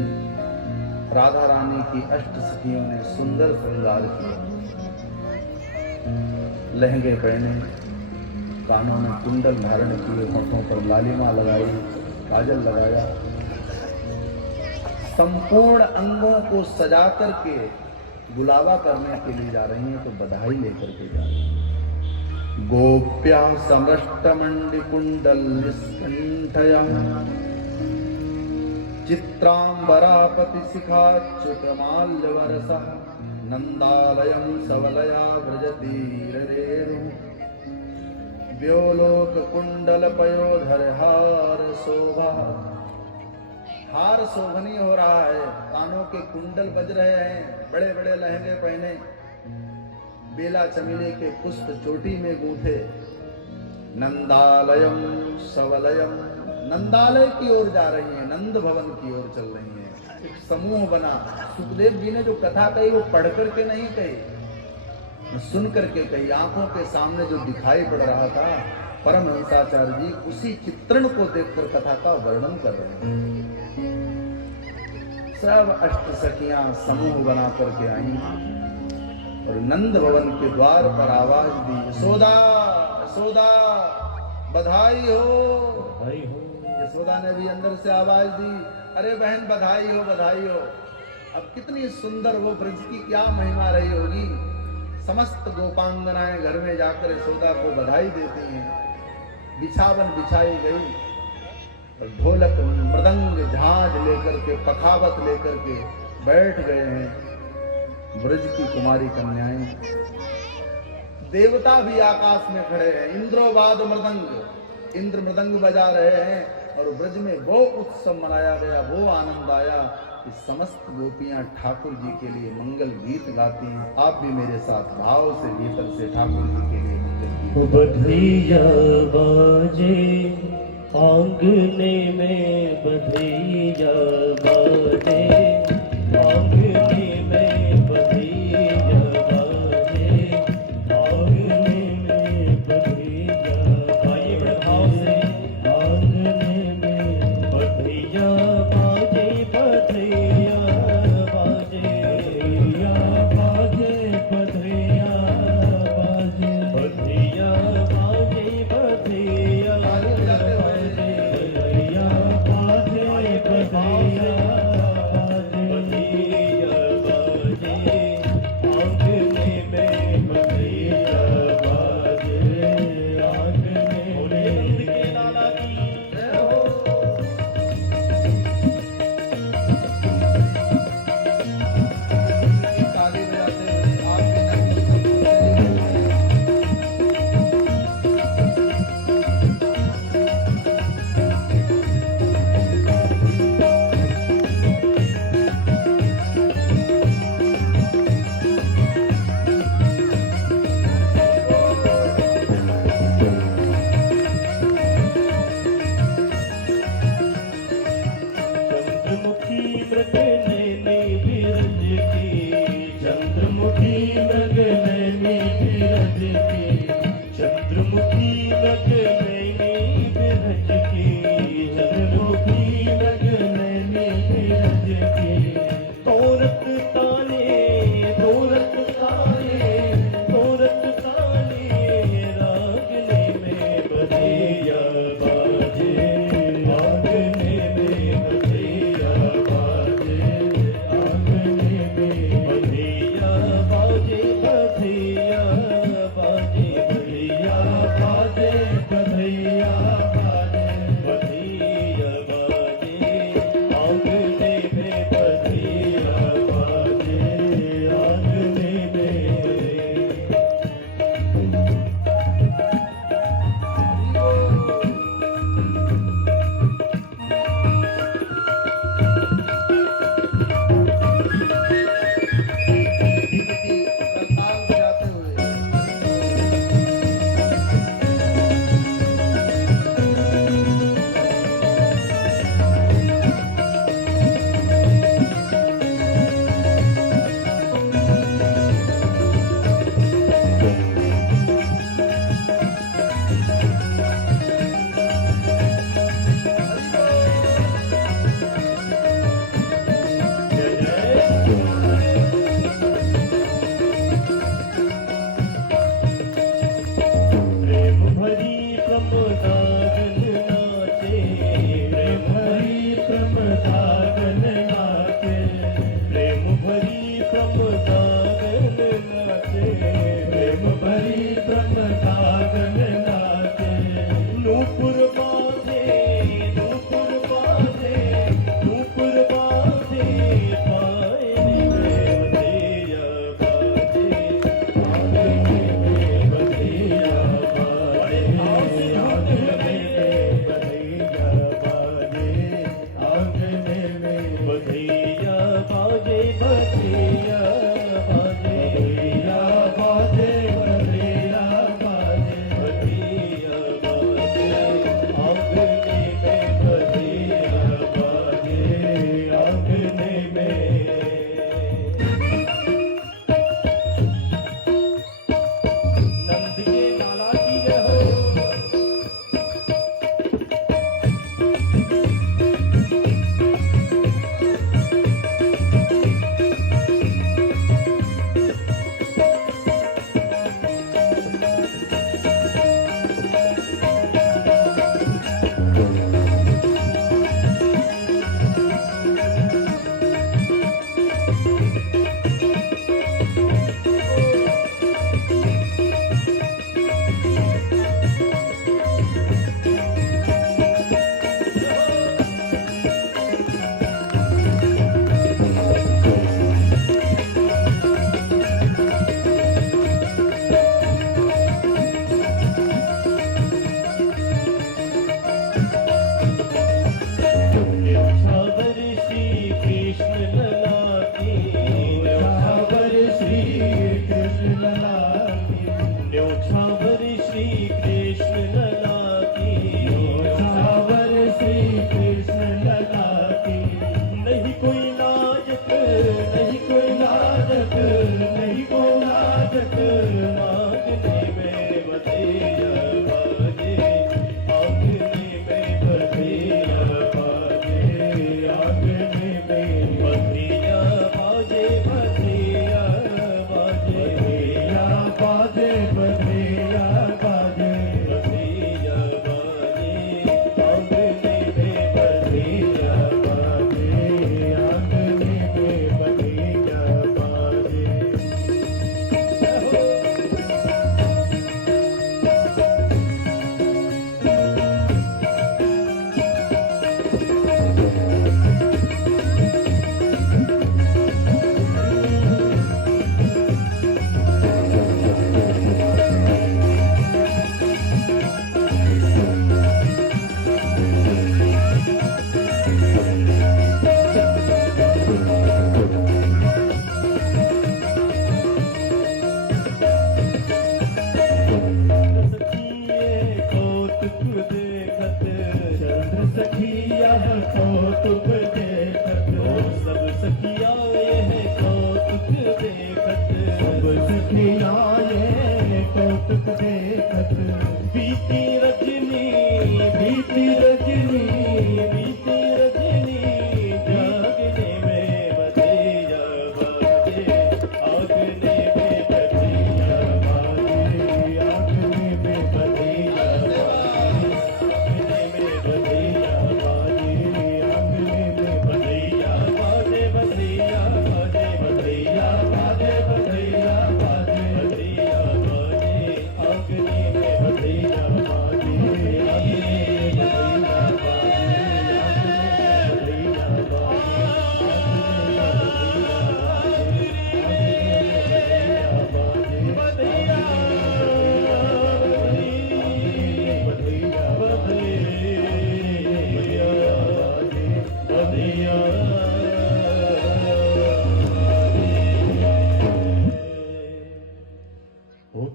राधा रानी की अष्ट सखियों ने सुंदर श्रृंगार किया, लहंगे पहने, कानों में कुंडल धारण किए, होठों पर लालिमा लगाई, काजल लगाया, संपूर्ण अंगों को सजा करके बुलावा करने के लिए जा रही हैं, तो बधाई लेकर के जा रही हैं। गोप्या समृष्टमंडिकुंडल निष्कंठया चित्रांबरापति शिखाच्युतमाल्यवरसः नंदालयं सवलया व्रजतीरेणु व्योलोक कुंडल पयोधर हार शोभा। हार शोभनीय हो रहा है, कानों के कुंडल बज रहे हैं, बड़े बड़े लहंगे पहने, बेला चमेली के पुष्प चोटी में गूंथे। नंदालयम सवलयम, नंदालय की ओर जा रही है, नंद भवन की ओर चल रही है। एक समूह बना। सुखदेव जी ने जो कथा कही वो पढ़ करके नहीं कही, सुन करके कही। आंखों के सामने जो दिखाई पड़ रहा था, परमहंसाचार्य जी उसी चित्रण को देखकर कथा का वर्णन कर रहे हैं। सब अष्ट सखियां समूह बना करके आई और नंद भवन के द्वार पर आवाज दी, यशोदा यशोदा बधाई हो। भाई हो। यशोदा ने भी अंदर से आवाज दी, अरे बहन बधाई हो बधाई हो। अब कितनी सुंदर वो ब्रज की क्या महिमा रही होगी। समस्त गोपांगनाएं घर में जाकर यशोदा को बधाई देती हैं। बिछावन बिछाई गई और ढोलक मृदंग झांझ लेकर के पखावत लेकर के बैठ गए हैं ब्रज की कुमारी कन्याएं। देवता भी आकाश में खड़े हैं, इंद्रोवाद मृदंग, इंद्र मृदंग बजा रहे हैं और ब्रज में वो उत्सव मनाया गया, वो आनंद आया कि समस्त गोपियां ठाकुर जी के लिए मंगल गीत गाती हैं। आप भी मेरे साथ भाव से भीतर से ठाकुर जी के लिए मंगल गीत। बधैया बाजे आंगने में, बधैया बाजे आंगने में, बधैया बाजे आंगने में, बधैया। आइए बड़े भाव से। आंगने में बधैया बाजे, बधैया बाजे, बधैया बाजे, बधैया बाजे, बधैया बाजे, बधैया जग नहीं बोला जग मांगने में बधैया बाजे आंगने में बधैया बाजे आंगने में बधैया बाजे बधैया बाजे बधैया बाजे बधैया बाजे आंगने में बधैया बाजे आंगने में बधैया बाजे। सखिया कौतुक देखत सब सखिया ये कौतुक देखत सब सखिया ये कौतुक देखत बीती रजनी बीती रजनी बीती रजनी जागने में बधैया बाजे आगने में बधैया बाजे आगने में बधैया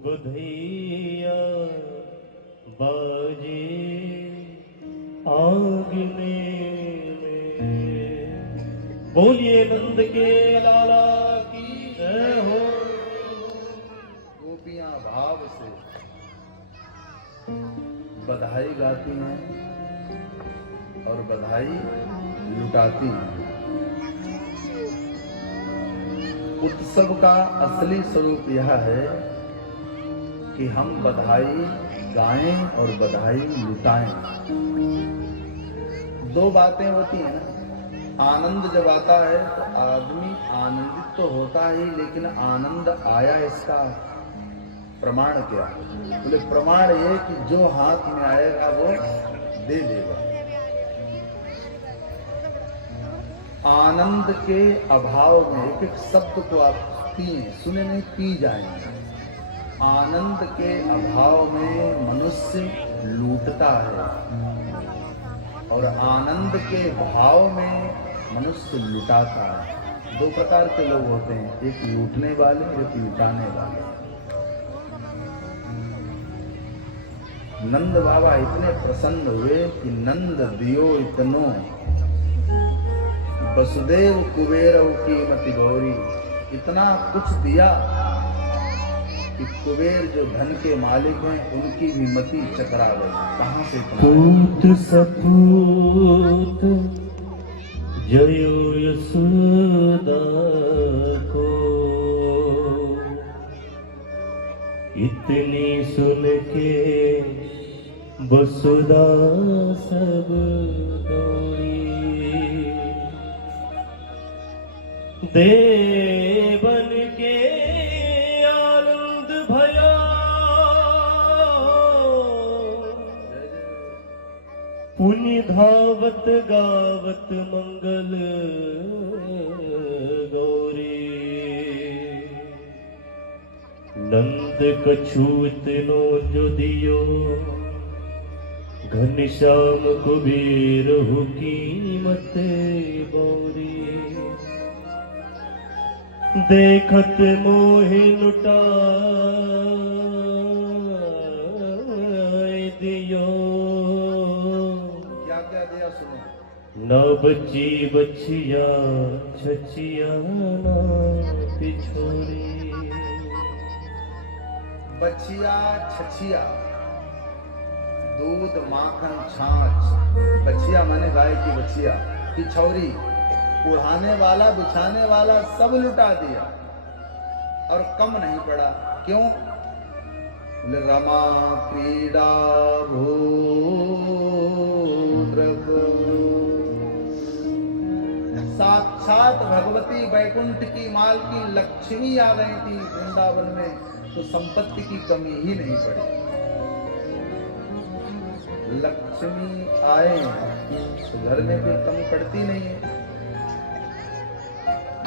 बधैया बाजे आंगने में। बोलिए नंद के लाला की जय हो। गोपियां भाव से बधाई गाती हैं और बधाई लुटाती हैं। उत्सव का असली स्वरूप यह है कि हम बधाई गाएं और बधाई लुटाएं। दो बातें होती हैं ना, आनंद जब आता है तो आदमी आनंदित तो होता ही, लेकिन आनंद आया इसका प्रमाण क्या? बोले प्रमाण ये कि जो हाथ में आएगा वो दे देगा। आनंद के अभाव में एक एक शब्द को आप सुने नहीं पी जाएंगे। आनंद के अभाव में मनुष्य लूटता है और आनंद के भाव में मनुष्य लुटाता है। दो प्रकार के लोग होते हैं, एक लूटने वाले, एक लुटाने वाले। नंद बाबा इतने प्रसन्न हुए कि नंद दियो इतनो वसुदेव कुबेर की मति गौरी। इतना कुछ दिया कि कुबेर जो धन के मालिक हैं उनकी भी मति चकरा गई। कहां से पूत सपूत जयो यशोदा को, इतनी सुन के वसुदा सब दौड़ी। देवन के आनंद भया पुनि धावत गावत मंगल गौरी। नंद कछूत नो जो दियो घनश्याम कुबेर कीमत बौरी। देखत मोहि लुटा दियो। क्या क्या दिया सुनो। ना बच्ची बच्चिया छचिया ना पिछोरी। बछिया छछिया दूध माखन छाछ, बछिया माने गाय की बछिया, पिछौरी उड़ाने वाला बिछाने वाला सब लुटा दिया और कम नहीं पड़ा। क्यों? रमा क्रीड़ा भूद्रक, साक्षात भगवती बैकुंठ की मालकी लक्ष्मी आ गई थी वृंदावन में, तो संपत्ति की कमी ही नहीं पड़ी। लक्ष्मी आए तो घर में कोई कमी पड़ती नहीं है,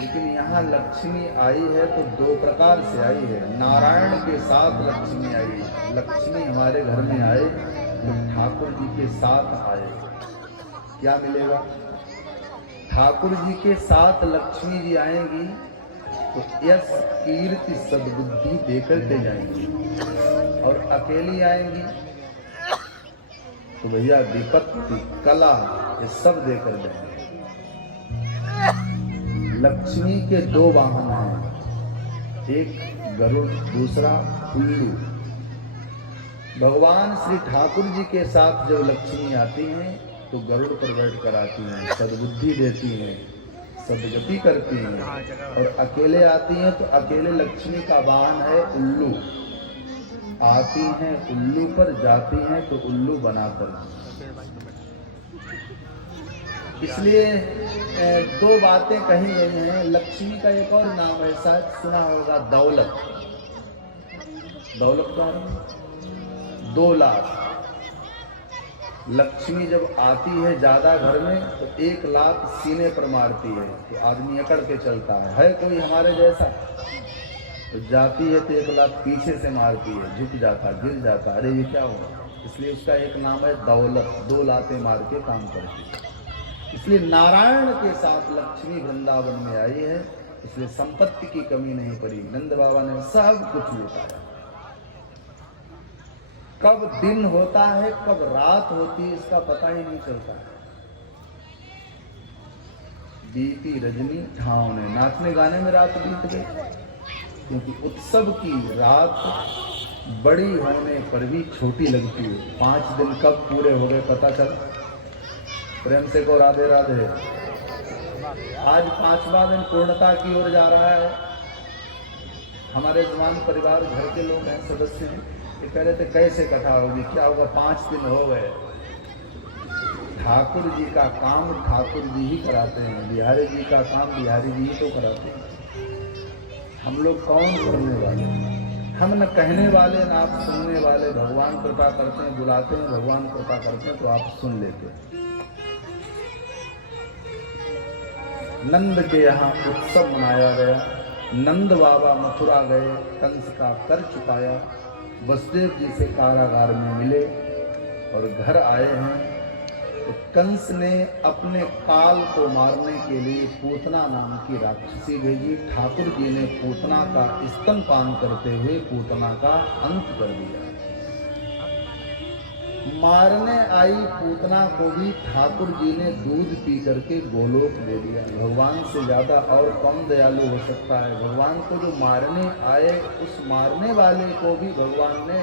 लेकिन यहाँ लक्ष्मी आई है तो दो प्रकार से आई है। नारायण के साथ लक्ष्मी आई है। लक्ष्मी हमारे घर में आए तो ठाकुर जी के साथ आए, क्या मिलेगा? ठाकुर जी के साथ लक्ष्मी जी आएंगी तो यश कीर्ति सद्बुद्धि देकर के जाएंगी, और अकेली आएंगी तो भैया विपत्ति कला ये सब देकर जाएंगे। लक्ष्मी के दो वाहन हैं, एक गरुड़, दूसरा उल्लू। भगवान श्री ठाकुर जी के साथ जब लक्ष्मी आती हैं तो गरुड़ पर बैठ कर आती हैं, सद्बुद्धि देती हैं, सद्गति करती हैं। और अकेले आती हैं तो अकेले लक्ष्मी का वाहन है उल्लू। आती हैं उल्लू पर, जाती हैं तो उल्लू बनाकर। इसलिए दो बातें कही गई हैं। लक्ष्मी का एक और नाम है, शायद सुना होगा, दौलत। दौलत का 2 लाख। लक्ष्मी जब आती है ज्यादा घर में तो 1 लाख सीने पर मारती है तो आदमी अकड़ के चलता है कोई हमारे जैसा? तो जाती है तो 1 लाख पीछे से मारती है, झुक जाता, गिर जाता, अरे ये क्या हुआ? इसलिए उसका एक नाम है दौलत, 2 लातें मार के काम करती है। इसलिए नारायण के साथ लक्ष्मी वृंदावन में आई है, इसलिए संपत्ति की कमी नहीं पड़ी। नंद बाबा ने सब कुछ लुटाया। कब दिन होता है कब रात होती है इसका पता ही नहीं चलता। बीती रजनी ठाव ने, नाचने गाने में रात बीत गई, क्योंकि उत्सव की रात बड़ी होने पर भी छोटी लगती है। 5 दिन कब पूरे हो गए पता चला। प्रेम से को राधे राधे। आज 5वां दिन पूर्णता की ओर जा रहा है। हमारे जवान परिवार घर के लोग हैं, सदस्य हैं, ये कह रहे थे कैसे कथा होगी, क्या होगा, 5 दिन हो गए। ठाकुर जी का काम ठाकुर जी ही कराते हैं, बिहारी जी का काम बिहारी जी ही तो कराते हैं। हम लोग कौन करने वाले? हम न कहने वाले न आप सुनने वाले। भगवान कृपा करते हैं, बुलाते हैं, भगवान कृपा करते हैं तो आप सुन लेते हैं। नंद के यहाँ उत्सव मनाया गया। नंद बाबा मथुरा गए, कंस का कर चुकाया, वसुदेव जी से कारागार में मिले और घर आए हैं तो कंस ने अपने काल को मारने के लिए पूतना नाम की राक्षसी भेजी। ठाकुर जी ने पूतना का स्तनपान करते हुए पूतना का अंत कर दिया। मारने आई पूतना को भी ठाकुर जी ने दूध पी करके गोलोक दे दिया। भगवान से ज्यादा और कौन दयालु हो सकता है? भगवान को जो मारने आए उस मारने वाले को भी भगवान ने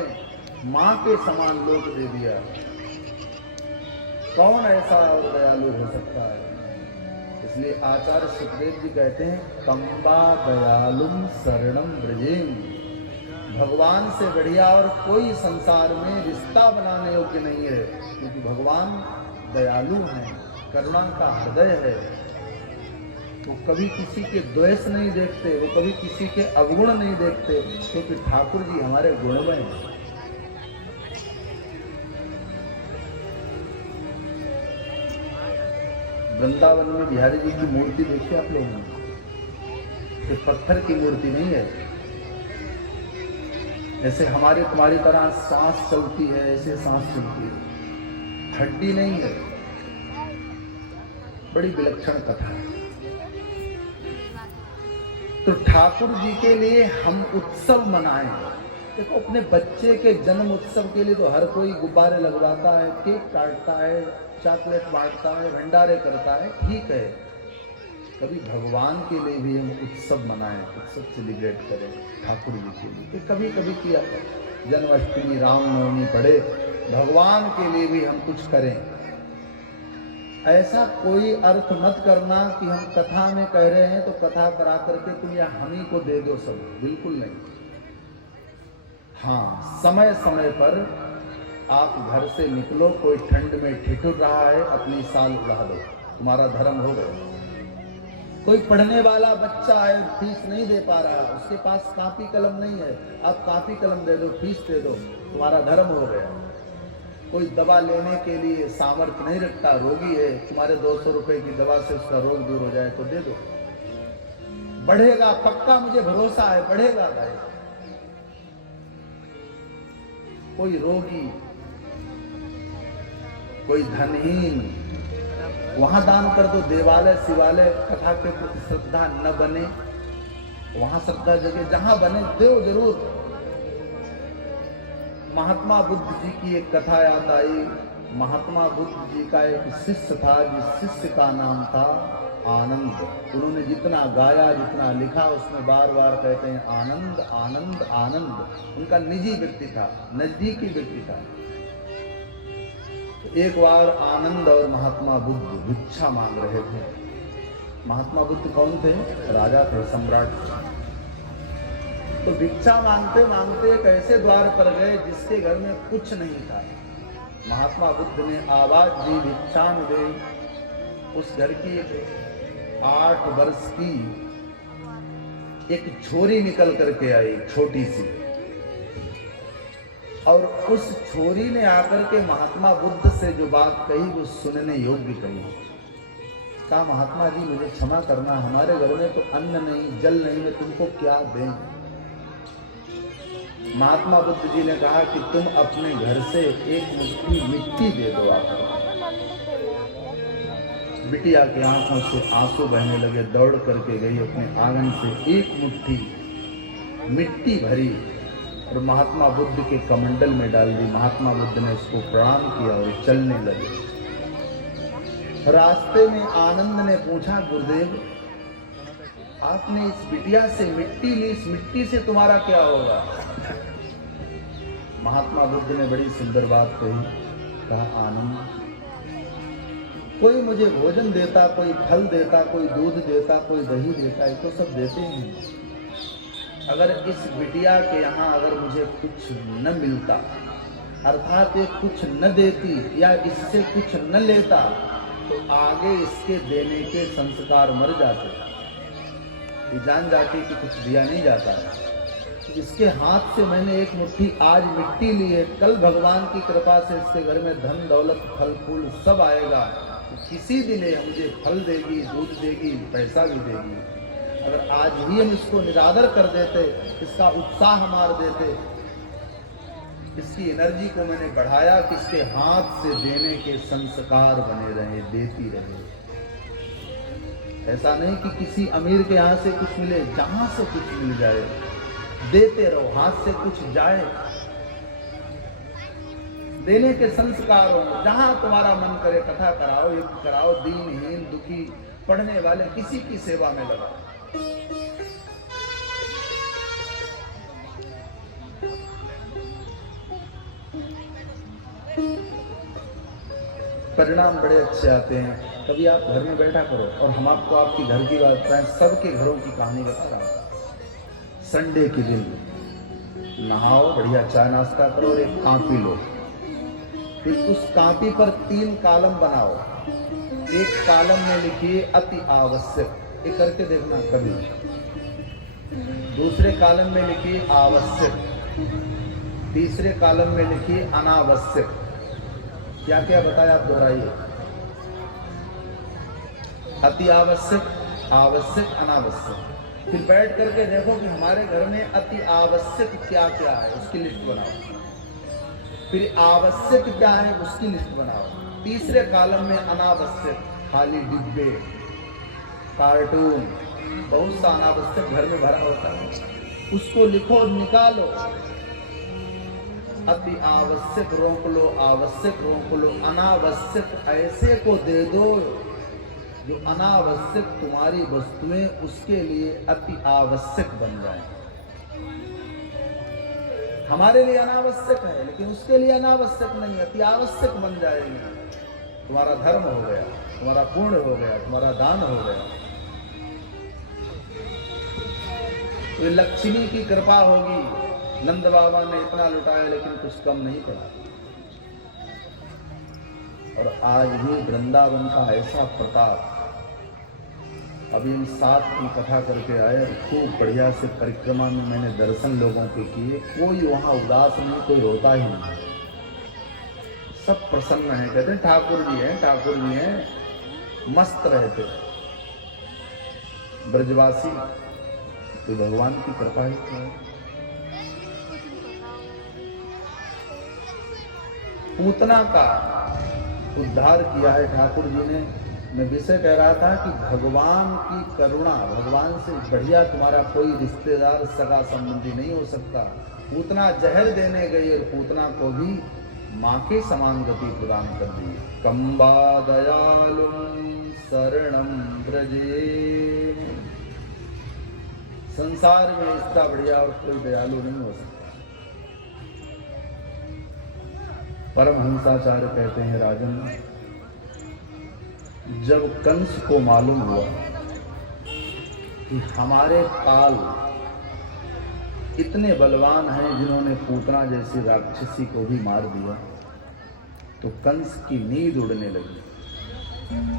माँ के समान लोक दे दिया। कौन ऐसा और दयालु हो सकता है? इसलिए आचार्य सुखदेव जी कहते हैं, कंबा दयालुम शरणम ब्रजेम। भगवान से बढ़िया और कोई संसार में रिश्ता बनाने योग्य नहीं है, क्योंकि भगवान दयालु हैं, करुणा का हृदय है। वो कभी किसी के द्वेष नहीं देखते, वो कभी किसी के अवगुण नहीं देखते, क्योंकि ठाकुर जी हमारे गुणमय हैं। वृंदावन में बिहारी जी की मूर्ति देखी आप लोगों ने? ये पत्थर की मूर्ति नहीं है। जैसे हमारे तुम्हारी तरह सांस चलती है ऐसे सांस चलती है, हड्डी नहीं है। बड़ी विलक्षण कथा है। तो ठाकुर जी के लिए हम उत्सव मनाएं। देखो, अपने बच्चे के जन्म उत्सव के लिए तो हर कोई गुब्बारे लगवाता है, केक काटता है, चॉकलेट बांटता है, भंडारे करता है, ठीक है। कभी भगवान के लिए भी हम उत्सव मनाएं, उत्सव सेलिब्रेट करें ठाकुर जी के लिए। तो कभी कभी किया जन्माष्टमी, रामनवमी पड़े, भगवान के लिए भी हम कुछ करें। ऐसा कोई अर्थ मत करना कि हम कथा में कह रहे हैं तो कथा करा करके तुम या हम ही को दे दो सब, बिल्कुल नहीं। हाँ, समय समय पर आप घर से निकलो, कोई ठंड में ठिठुर रहा है, अपनी साल उड़ा दो, तुम्हारा धर्म हो गया। कोई पढ़ने वाला बच्चा है, फीस नहीं दे पा रहा, उसके पास कॉपी कलम नहीं है, आप कॉपी कलम दे दो, फीस दे दो, तुम्हारा धर्म हो गया। कोई दवा लेने के लिए सामर्थ्य नहीं रखता, रोगी है, तुम्हारे 200 रुपए की दवा से उसका रोग दूर हो जाए तो दे दो, बढ़ेगा, पक्का मुझे भरोसा है, बढ़ेगा भाई। कोई रोगी, कोई धनहीन, वहां दान कर दो। देवालय शिवालय कथा के प्रति श्रद्धा न बने, वहां श्रद्धा जगह, जहां बने दो जरूर। महात्मा बुद्ध जी की एक कथा याद आई। महात्मा बुद्ध जी का एक शिष्य था, जिस शिष्य का नाम था आनंद। उन्होंने जितना गाया, जितना लिखा, उसमें बार बार कहते हैं आनंद आनंद आनंद। उनका निजी व्यक्ति था, नजदीकी व्यक्ति था। एक बार आनंद और महात्मा बुद्ध भिक्षा मांग रहे थे। महात्मा बुद्ध कौन थे? राजा थे, सम्राट थे। तो भिक्षा मांगते मांगते एक ऐसे द्वार पर गए जिसके घर में कुछ नहीं था। महात्मा बुद्ध ने आवाज दी, भिक्षा दे। उस घर की 8 वर्ष की एक छोरी निकल करके आई, छोटी सी, और उस छोरी ने आकर के महात्मा बुद्ध से जो बात कही वो सुनने योग्य कही। कहा, महात्मा जी मुझे क्षमा करना, हमारे घर में तो अन्न नहीं, जल नहीं, मैं तुमको क्या दें? महात्मा बुद्ध जी ने कहा कि तुम अपने घर से एक मुट्ठी मिट्टी दे दो आकर। बिटिया की आंखों से आंसू बहने लगे, दौड़ करके गई, अपने आंगन से एक मुट्ठी मिट्टी भरी और महात्मा बुद्ध के कमंडल में डाल दी। महात्मा बुद्ध ने उसको प्रणाम किया और चलने लगे। रास्ते में आनंद ने पूछा, गुरुदेव आपने इस बिटिया से मिट्टी ली, इस मिट्टी से तुम्हारा क्या होगा? महात्मा बुद्ध ने बड़ी सुंदर बात कही। कहा, आनंद, कोई मुझे भोजन देता, कोई फल देता, कोई दूध देता, कोई दही देता, ये तो सब देते हैं। अगर इस बिटिया के यहाँ अगर मुझे कुछ न मिलता, अर्थात ये कुछ न देती या इससे कुछ न लेता, तो आगे इसके देने के संस्कार मर जाते। ये जान जाती कि कुछ दिया नहीं जाता। इसके हाथ से मैंने एक मुट्ठी आज मिट्टी ली है, कल भगवान की कृपा से इसके घर में धन दौलत फल फूल सब आएगा। तो किसी दिन ये मुझे फल देगी, दूध देगी, पैसा भी देगी। अगर आज ही हम इसको निरादर कर देते, इसका उत्साह मार देते, इसकी एनर्जी को मैंने बढ़ाया कि इसके हाथ से देने के संस्कार बने रहे, देती रहे। ऐसा नहीं कि किसी अमीर के यहाँ से कुछ मिले, जहां से कुछ मिल जाए देते रहो, हाथ से कुछ जाए, देने के संस्कार हो। जहां तुम्हारा मन करे कथा कराओ, युद्ध कराओ, दीनहीन दुखी पढ़ने वाले किसी की सेवा में लगाओ। परिणाम बड़े अच्छे आते हैं। कभी आप घर में बैठा करो और हम आपको आपकी घर की बात बताएं, सबके घरों की कहानी बता रहा हूं। संडे के दिन नहाओ, बढ़िया चाय नाश्ता करो और एक कॉपी लो। फिर उस कॉपी पर 3 कॉलम बनाओ। एक कॉलम में लिखिए अति आवश्यक, ये करके देखना कभी। दूसरे कॉलम में लिखिए आवश्यक, तीसरे कॉलम में लिखिए अनावश्यक। क्या क्या बताया आप दोहराइए। अति आवश्यक, आवश्यक, अनावश्यक। फिर बैठ करके देखो कि हमारे घर में अति आवश्यक क्या क्या है, उसकी लिस्ट बनाओ। फिर आवश्यक क्या है, उसकी लिस्ट बनाओ। तीसरे कॉलम में अनावश्यक, खाली डिब्बे, कार्टून, बहुत सा अनावश्यक घर में भरा होता है, उसको लिखो, निकालो। अति आवश्यक रोक लो, आवश्यक रोक लो, अनावश्यक ऐसे को दे दो जो अनावश्यक तुम्हारी वस्तुएं उसके लिए अति आवश्यक बन जाए। हमारे लिए अनावश्यक है लेकिन उसके लिए अनावश्यक नहीं, अति आवश्यक बन जाएगी। तुम्हारा धर्म हो गया, तुम्हारा पुण्य हो गया, तुम्हारा दान हो गया। तो लक्ष्मी की कृपा होगी। नंद बाबा ने इतना लुटाया लेकिन कुछ कम नहीं पड़ा। और आज भी वृंदावन का ऐसा प्रताप। अभी हम 7 की कथा करके आए, खूब बढ़िया से परिक्रमा में मैंने दर्शन लोगों के किए। कोई वहां उदास नहीं, कोई रोता ही नहीं, सब प्रसन्न है। कहते हैं ठाकुर जी हैं, ठाकुर जी हैं, मस्त रहते ब्रजवासी। तो भगवान की कृपा ही है। पूतना का उद्धार किया है ठाकुर जी ने। मैं विषय कह रहा था कि भगवान की करुणा, भगवान से बढ़िया तुम्हारा कोई रिश्तेदार सगा संबंधी नहीं हो सकता। पूतना जहर देने गई और पूतना को भी माँ के समान गति प्रदान कर दी। कंबा दयालुम शरणम ब्रजे। संसार में इसका बढ़िया और कोई दयालु नहीं हो सकता। परमहंसाचार्य कहते हैं राजन, जब कंस को मालूम हुआ कि हमारे काल इतने बलवान हैं जिन्होंने पूतना जैसी राक्षसी को भी मार दिया, तो कंस की नींद उड़ने लगी।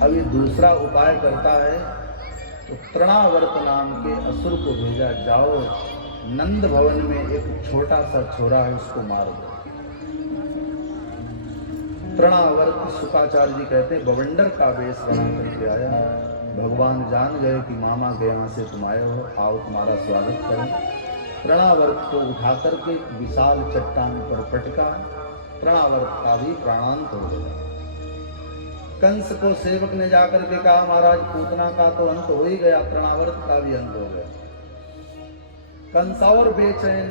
अभी दूसरा उपाय करता है, तो तृणावर्त नाम के असुर को भेजा, जाओ नंद भवन में एक छोटा सा छोरा है उसको मार दो। तृणावर्त शुकाचार्य जी कहते हैं बवंडर का वेश बना करके आया। भगवान जान गए कि मामा के यहाँ से तुम आए हो, आओ तुम्हारा स्वागत करें। तृणावर्त को उठा करके विशाल चट्टान पर पटका। तृणावर्त का भी प्राणांत हो गया। कंस को सेवक ने जाकर के कहा, महाराज पूतना का तो अंत हो ही गया, तृणावर्त का भी अंत हो गया। कंस और बेचैन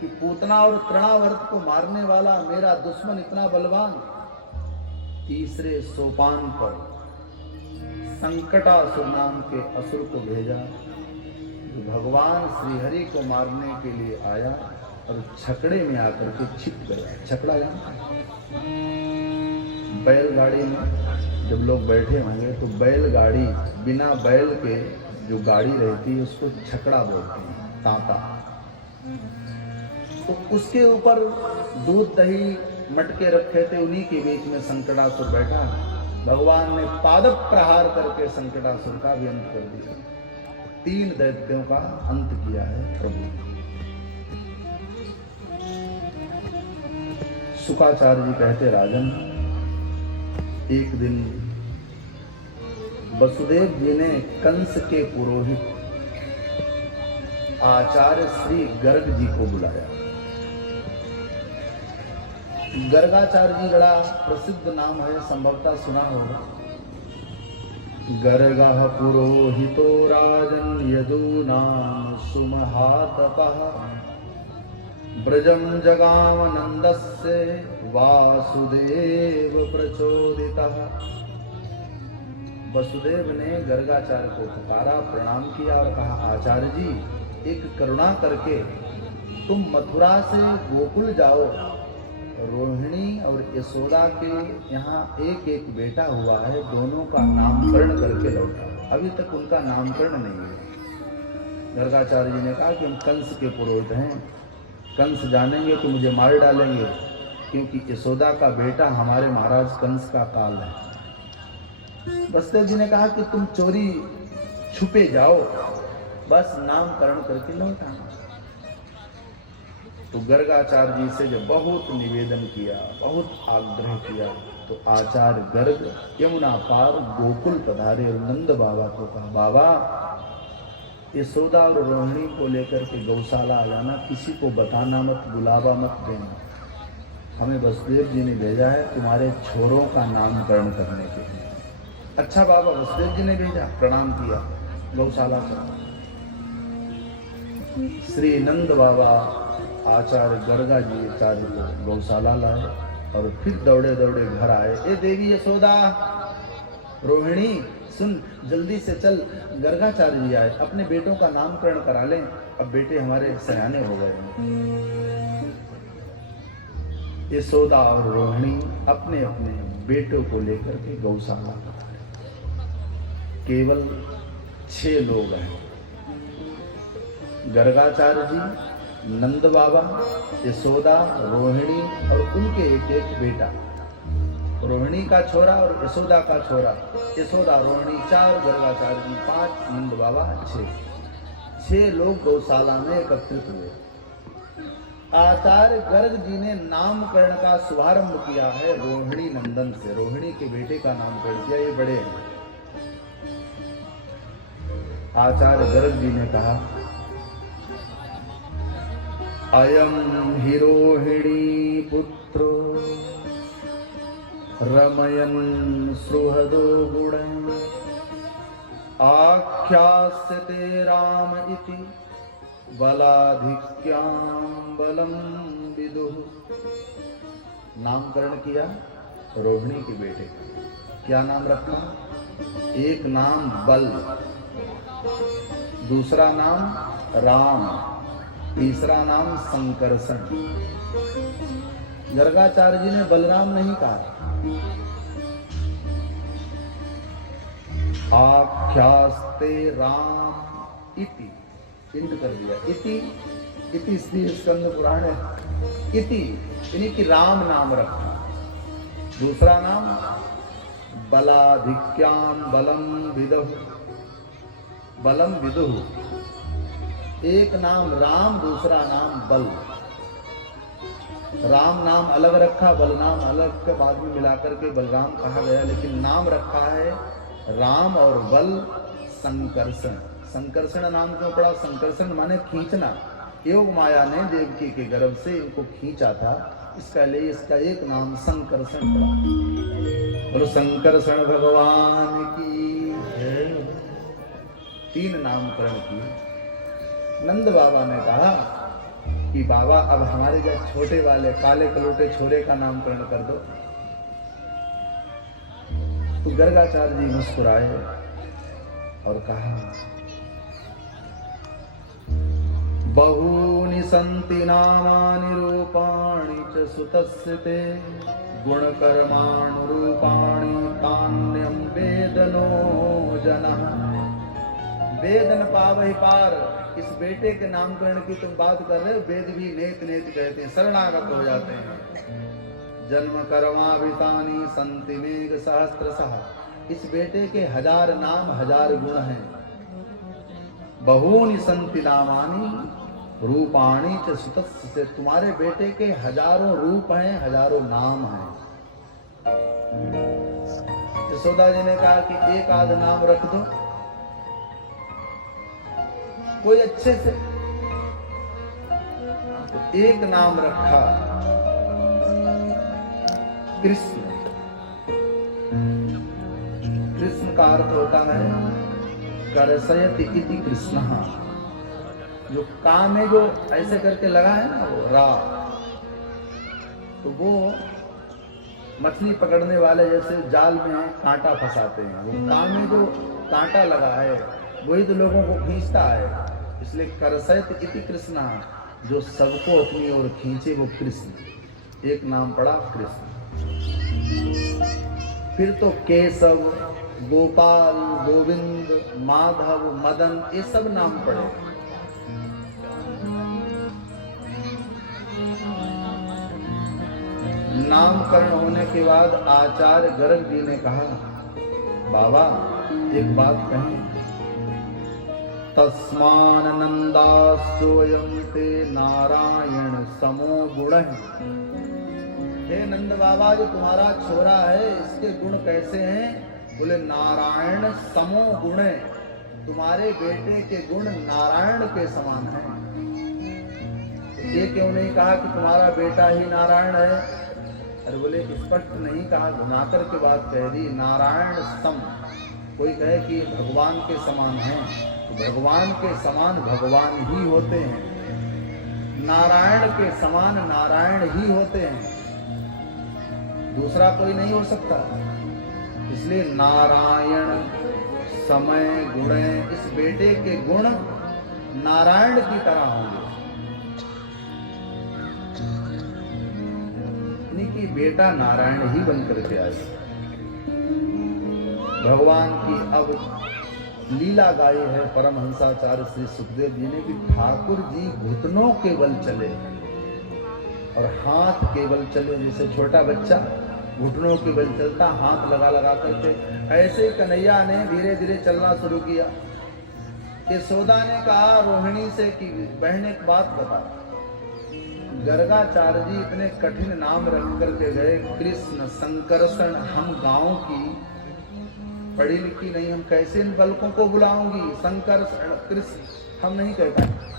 कि पूतना और तृणावर्त को मारने वाला मेरा दुश्मन इतना बलवान। तीसरे सोपान पर संकटासुर नाम के असुर को भेजा, जो भगवान श्रीहरि को मारने के लिए आया और छकड़े में आकर के छिप गया। छकड़ा बैलगाड़ी में जब लोग बैठे होंगे तो बैलगाड़ी, बिना बैल के जो गाड़ी रहती है उसको छकड़ा बोलते हैं, तांता। तो उसके ऊपर दूध दही मटके रखे थे, उन्हीं के बीच में संकटासुर बैठा। भगवान ने पादप प्रहार करके संकटासुर का भी अंत कर दिया। 3 दैत्यों का अंत किया है प्रभु। शुकाचार्य जी कहते राजन, एक दिन वसुदेव जी ने कंस के पुरोहित आचार्य श्री गर्ग जी को बुलाया। गर्गाचार्य जी बड़ा प्रसिद्ध नाम है, संभवतः सुना होगा। गर्गः पुरोहितो राजन् यदूनां सुमहातपः ब्रजं जगाम नन्दस्य वासुदेव प्रचोदितः। वसुदेव ने गर्गाचार्य को पुकारा, प्रणाम किया और कहा, आचार्य जी एक करुणा करके तुम मथुरा से गोकुल जाओ। रोहिणी और यशोदा के यहाँ एक एक बेटा हुआ है, दोनों का नामकरण करके लौटा। अभी तक उनका नामकरण नहीं है। गर्गाचार्य जी ने कहा कि हम कंस के पुरोहित हैं, कंस जानेंगे तो मुझे मार डालेंगे, क्योंकि यशोदा का बेटा हमारे महाराज कंस का काल है। वसुदेव जी ने कहा कि तुम चोरी छुपे जाओ, बस नामकरण करके लौटाना। तो गर्गाचार्य जी से जब बहुत निवेदन किया, बहुत आग्रह किया, तो आचार्य गर्ग यमुना पार गोकुल पधारे और नंद बाबा को कहा, बाबा यशोदा और रोहिणी को लेकर के गौशाला आ जाना, किसी को बताना मत, बुलावा मत देना। हमें वसुदेव जी ने भेजा है तुम्हारे छोरों का नामकरण करने के लिए। अच्छा बाबा, वसुदेव जी ने भेजा, प्रणाम किया, गौशाला चला। श्री नंद बाबा आचार्य गर्गा जी आचार्य को गौशाला लाए और फिर दौड़े दौड़े घर आए। ए देवी यशोदा, रोहिणी सुन, जल्दी से चल, गर्गाचार्य जी आए, अपने बेटों का नामकरण करा लें, अब बेटे हमारे सयाने हो गए। यशोदा और रोहिणी अपने अपने बेटों को लेकर के गौशाला केवल 6 लोग हैं। गर्गाचार्य जी, नंद बाबा, यशोदा, रोहिणी और उनके एक एक बेटा। रोहिणी का छोरा और यशोदा का छोरा, यशोदा रोहिणी 4, गर्गाचार्य जी 5, नंद बाबा 6 लोग गौशाला में एकत्रित हुए। आचार्य गर्ग जी ने नामकरण का शुभारंभ किया है रोहिणी नंदन से। रोहिणी के बेटे का नामकरण किया, ये बड़े हैं। आचार्य गर्ग जी ने कहा, अयम हि रोहिणी पुत्रो रमयन् सुहृदो गुणैः आख्यास्यते राम इति बलाधिक्यां बलं विदुः। नामकरण किया रोहिणी के बेटे का। क्या नाम रखा? एक नाम बल, दूसरा नाम राम, तीसरा नाम संकर्षण। गर्गाचार्य जी ने बलराम नहीं कहा। आख्यास्ते राम इति, इंट कर दिया। इति स्कंद पुराण है। इति यानी कि राम नाम रखा। दूसरा नाम बलाधिक्याम बलम विदुः, बलम विदुः। एक नाम राम, दूसरा नाम बल। राम नाम अलग रखा, बल नाम अलग के बाद में मिलाकर के बलराम कहा गया, लेकिन नाम रखा है राम और बल संकर्षण। संकर्षण नाम क्यों पड़ा? संकर्षण माने खींचना। योग माया ने देवकी के गर्भ से इनको खींचा था, इसका लिए इसका एक नाम संकर्षण पड़ा। और संकर्षण भगवान की 3 नामकरण किए। नंद बाबा ने कहा कि बाबा अब हमारे जो छोटे वाले काले कलोटे छोरे का नामकरण कर दो। तो गर्गाचार्य जी मुस्कुराए और कहा, बहूनि सन्ति नामानि रूपाणि च सुतस्य ते गुणकर्माणुरूपाणि तान्यं वेदनो जनः। वेद न पावहि पार। इस बेटे के नामकरण की तुम बात कर रहे हो, वेद भी नेत नेत कहते हैं, शरणागत हो जाते हैं। जन्म कर्माभितानि सन्ति मेघ सहस्त्रशः। इस बेटे के 1000 नाम 1000 गुण हैं। बहूनि सन्ति नामानि रूपाणि च सुतस्य से, तुम्हारे बेटे के 1000 रूप हैं, 1000 नाम हैं। यशोदा जी ने कहा कि एक आध नाम रख दो कोई अच्छे से। तो एक नाम रखा कृष्ण। कृष्ण का अर्थ होता है करसयति इति कृष्णः। जो काम में जो ऐसे करके लगा है ना वो रा, तो वो मछली पकड़ने वाले जैसे जाल में कांटा फंसाते हैं। वो काम में जो कांटा लगा है वही तो लोगों को खींचता है। इसलिए करसयति इति कृष्णा, जो सबको अपनी ओर खींचे वो कृष्ण। एक नाम पड़ा कृष्ण। फिर तो केशव, गोपाल, गोविंद, माधव, मदन, ये सब नाम पड़े। नामकरण होने के बाद आचार्य गर्ग जी ने कहा, बाबा एक बात कहें। तस्मानंदास्योयं ते नारायण समो गुणः। हे नंद बाबा, जो तुम्हारा छोरा है इसके गुण कैसे हैं? बोले नारायण समो गुण। तुम्हारे बेटे के गुण नारायण के समान हैं। ये क्यों नहीं कहा कि तुम्हारा बेटा ही नारायण है? अरे बोले स्पष्ट नहीं कहा, घुमाकर के बात कह दी। नारायण सम, कोई कहे कि भगवान के समान है, तो भगवान के समान भगवान ही होते हैं। नारायण के समान नारायण ही होते हैं, दूसरा कोई नहीं हो सकता। इसलिए नारायण समय गुण, इस बेटे के गुण नारायण की तरह होंगे। कि बेटा नारायण ही बनकर के आए। भगवान की अब लीला गाई है परमहंसाचार्य श्री सुखदेव जी ने कि ठाकुर जी घुटनों के बल चले और हाथ के बल चले। जैसे छोटा बच्चा घुटनों के बल चलता, हाथ लगा लगा करके, ऐसे कन्हैया ने धीरे धीरे चलना शुरू किया। यशोदा ने कहा रोहिणी से कि बहन एक बात बता, गर्गाचार्य जी इतने कठिन नाम रख करके गए, कृष्ण संकर्षण, हम गांव की पढ़ी लिखी नहीं, हम कैसे इन बालकों को बुलाऊंगी? संकर्षण कृष्ण हम नहीं कह पाए।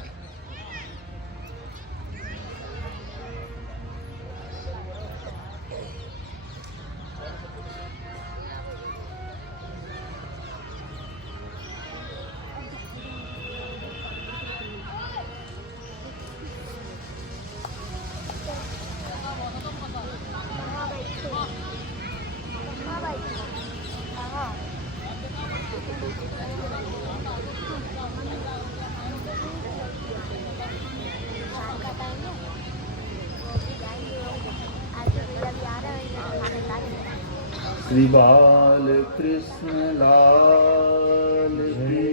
श्री बाल कृष्ण लाल की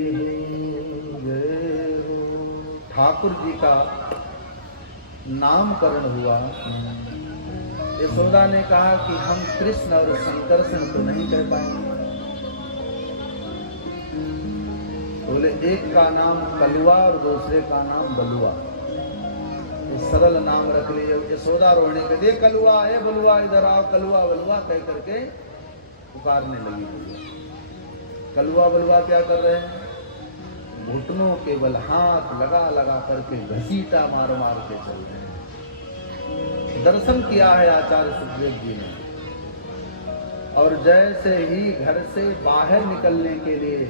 जय हो। ठाकुर जी का नामकरण हुआ। यशोदा ने कहा कि हम कृष्ण और संकर्षण तो नहीं कह पाएंगे। बोले एक का नाम कलुआ और दूसरे का नाम बलुआ, सरल नाम रख लिए। यशोदा रोहिणी के दे कलुआ है बलुआ, इधर आओ, कलुआ बलुआ कह करके पुकारने लगी। कलुआ बलुआ क्या कर रहे हैं? घुटनों के बल हाथ लगा लगा करके घसीटा मार मार के चल रहे हैं। दर्शन किया है आचार्य सुखदेव जी ने। और जैसे ही घर से बाहर निकलने के लिए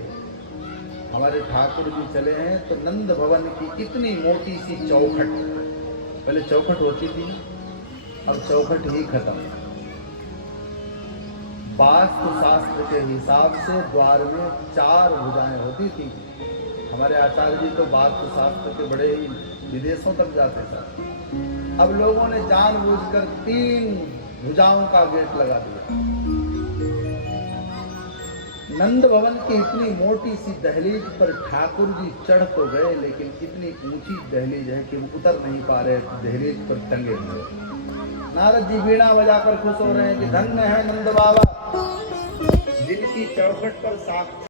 हमारे ठाकुर जी चले हैं तो नंद भवन की इतनी मोटी सी चौखट, पहले चौखट होती थी, अब चौखट ही खत्म। वास्तु शास्त्र के हिसाब से द्वार में 4 भुजाएं होती थी। हमारे आचार्य जी तो वास्तु शास्त्र के बड़े ही विदेशों तक जाते थे। अब लोगों ने जानबूझकर 3 भुजाओं का गेट लगा दिया। नंद भवन की इतनी मोटी सी दहलीज पर ठाकुर जी चढ़ तो गए, लेकिन इतनी ऊंची दहलीज है कि वो उतर नहीं पा रहे, दहलीज पर टंगे हुए। नारद जी वीणा बजाकर खुश हो रहे हैं कि धन्य है नंद बाबा जिनकी चौखट पर साक्षात